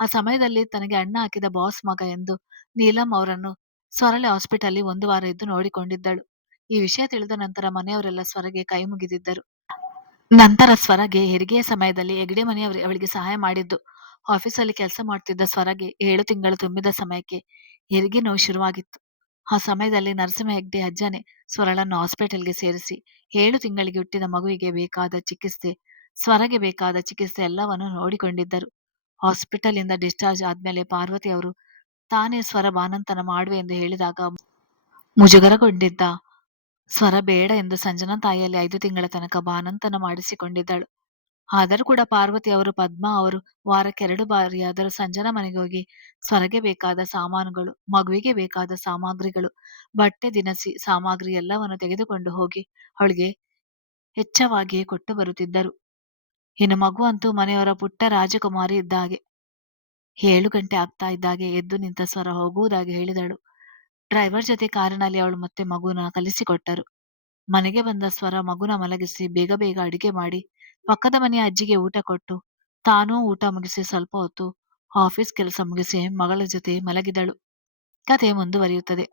ಆ ಸಮಯದಲ್ಲಿ ತನಗೆ ಅಣ್ಣ ಹಾಕಿದ ಬಾಸ್ ಮಗ ಎಂದು ನೀಲಂ ಅವರನ್ನು ಸ್ವರಳೆ ಹಾಸ್ಪಿಟಲ್ 1 ವಾರ ಇದ್ದು ನೋಡಿಕೊಂಡಿದ್ದಳು. ಈ ವಿಷಯ ತಿಳಿದ ನಂತರ ಮನೆಯವರೆಲ್ಲ ಸ್ವರಗೆ ಕೈ ಮುಗಿದಿದ್ದರು. ನಂತರ ಸ್ವರಗೆ ಹೆರಿಗೆಯ ಸಮಯದಲ್ಲಿ ಹೆಗ್ಡೆ ಮನೆಯವರು ಅವಳಿಗೆ ಸಹಾಯ ಮಾಡಿದ್ದು. ಆಫೀಸಲ್ಲಿ ಕೆಲಸ ಮಾಡ್ತಿದ್ದ ಸ್ವರಗೆ 7 ತಿಂಗಳು ತುಂಬಿದ ಸಮಯಕ್ಕೆ ಹೆರಿಗೆ ನೋವು ಶುರುವಾಗಿತ್ತು. ಆ ಸಮಯದಲ್ಲಿ ನರಸಿಂಹ ಹೆಗ್ಡೆ ಅಜ್ಜನೇ ಸ್ವರಳನ್ನು ಹಾಸ್ಪಿಟಲ್ಗೆ ಸೇರಿಸಿ 7 ತಿಂಗಳಿಗೆ ಹುಟ್ಟಿದ ಮಗುವಿಗೆ ಬೇಕಾದ ಚಿಕಿತ್ಸೆ, ಸ್ವರಗೆ ಬೇಕಾದ ಚಿಕಿತ್ಸೆ ಎಲ್ಲವನ್ನು ನೋಡಿಕೊಂಡಿದ್ದರು. ಹಾಸ್ಪಿಟಲಿಂದ ಡಿಸ್ಚಾರ್ಜ್ ಆದ್ಮೇಲೆ ಪಾರ್ವತಿ ಅವರು ತಾನೇ ಸ್ವರ ಬಾಣಂತನ ಮಾಡುವೆ ಎಂದು ಹೇಳಿದಾಗ ಮುಜುಗರಗೊಂಡಿದ್ದ ಸ್ವರ ಬೇಡ ಎಂದು ಸಂಜನಾ ತಾಯಿಯಲ್ಲಿ 5 ತಿಂಗಳ ತನಕ ಬಾಣಂತನ ಮಾಡಿಸಿಕೊಂಡಿದ್ದಳು. ಆದರೂ ಕೂಡ ಪಾರ್ವತಿ ಅವರು, ಪದ್ಮಾ ಅವರು ವಾರಕ್ಕೆ 2 ಬಾರಿಯಾದರೂ ಸಂಜನಾ ಮನೆಗೆ ಹೋಗಿ ಸ್ವರಗೆ ಬೇಕಾದ ಸಾಮಾನುಗಳು, ಮಗುವಿಗೆ ಬೇಕಾದ ಸಾಮಗ್ರಿಗಳು, ಬಟ್ಟೆ ದಿನಸಿ ಸಾಮಗ್ರಿ ಎಲ್ಲವನ್ನು ತೆಗೆದುಕೊಂಡು ಹೋಗಿ ಅವಳಿಗೆ ಹೆಚ್ಚವಾಗಿಯೇ ಕೊಟ್ಟು ಬರುತ್ತಿದ್ದರು. ಇನ್ನು ಮಗು ಅಂತೂ ಮನೆಯವರ ಪುಟ್ಟ ರಾಜಕುಮಾರಿ ಇದ್ದ ಹಾಗೆ. 7 ಗಂಟೆ ಆಗ್ತಾ ಇದ್ದಾಗೆ ಎದ್ದು ನಿಂತ ಸ್ವರ ಹೋಗುವುದಾಗಿ ಹೇಳಿದಳು. ಡ್ರೈವರ್ ಜೊತೆ ಕಾರಿನಲ್ಲಿ ಅವಳು ಮತ್ತೆ ಮಗುನ ಕಲಿಸಿಕೊಟ್ಟರು. ಮನೆಗೆ ಬಂದ ಸ್ವರ ಮಗುನ ಮಲಗಿಸಿ ಬೇಗ ಬೇಗ ಅಡಿಗೆ ಮಾಡಿ ಪಕ್ಕದ ಮನೆಯ ಅಜ್ಜಿಗೆ ಊಟ ಕೊಟ್ಟು ತಾನೂ ಊಟ ಮುಗಿಸಿ ಸ್ವಲ್ಪ ಹೊತ್ತು ಆಫೀಸ್ ಕೆಲಸ ಮುಗಿಸಿ ಮಗಳ ಜೊತೆ ಮಲಗಿದಳು. ಕತೆ ಮುಂದುವರಿಯುತ್ತದೆ.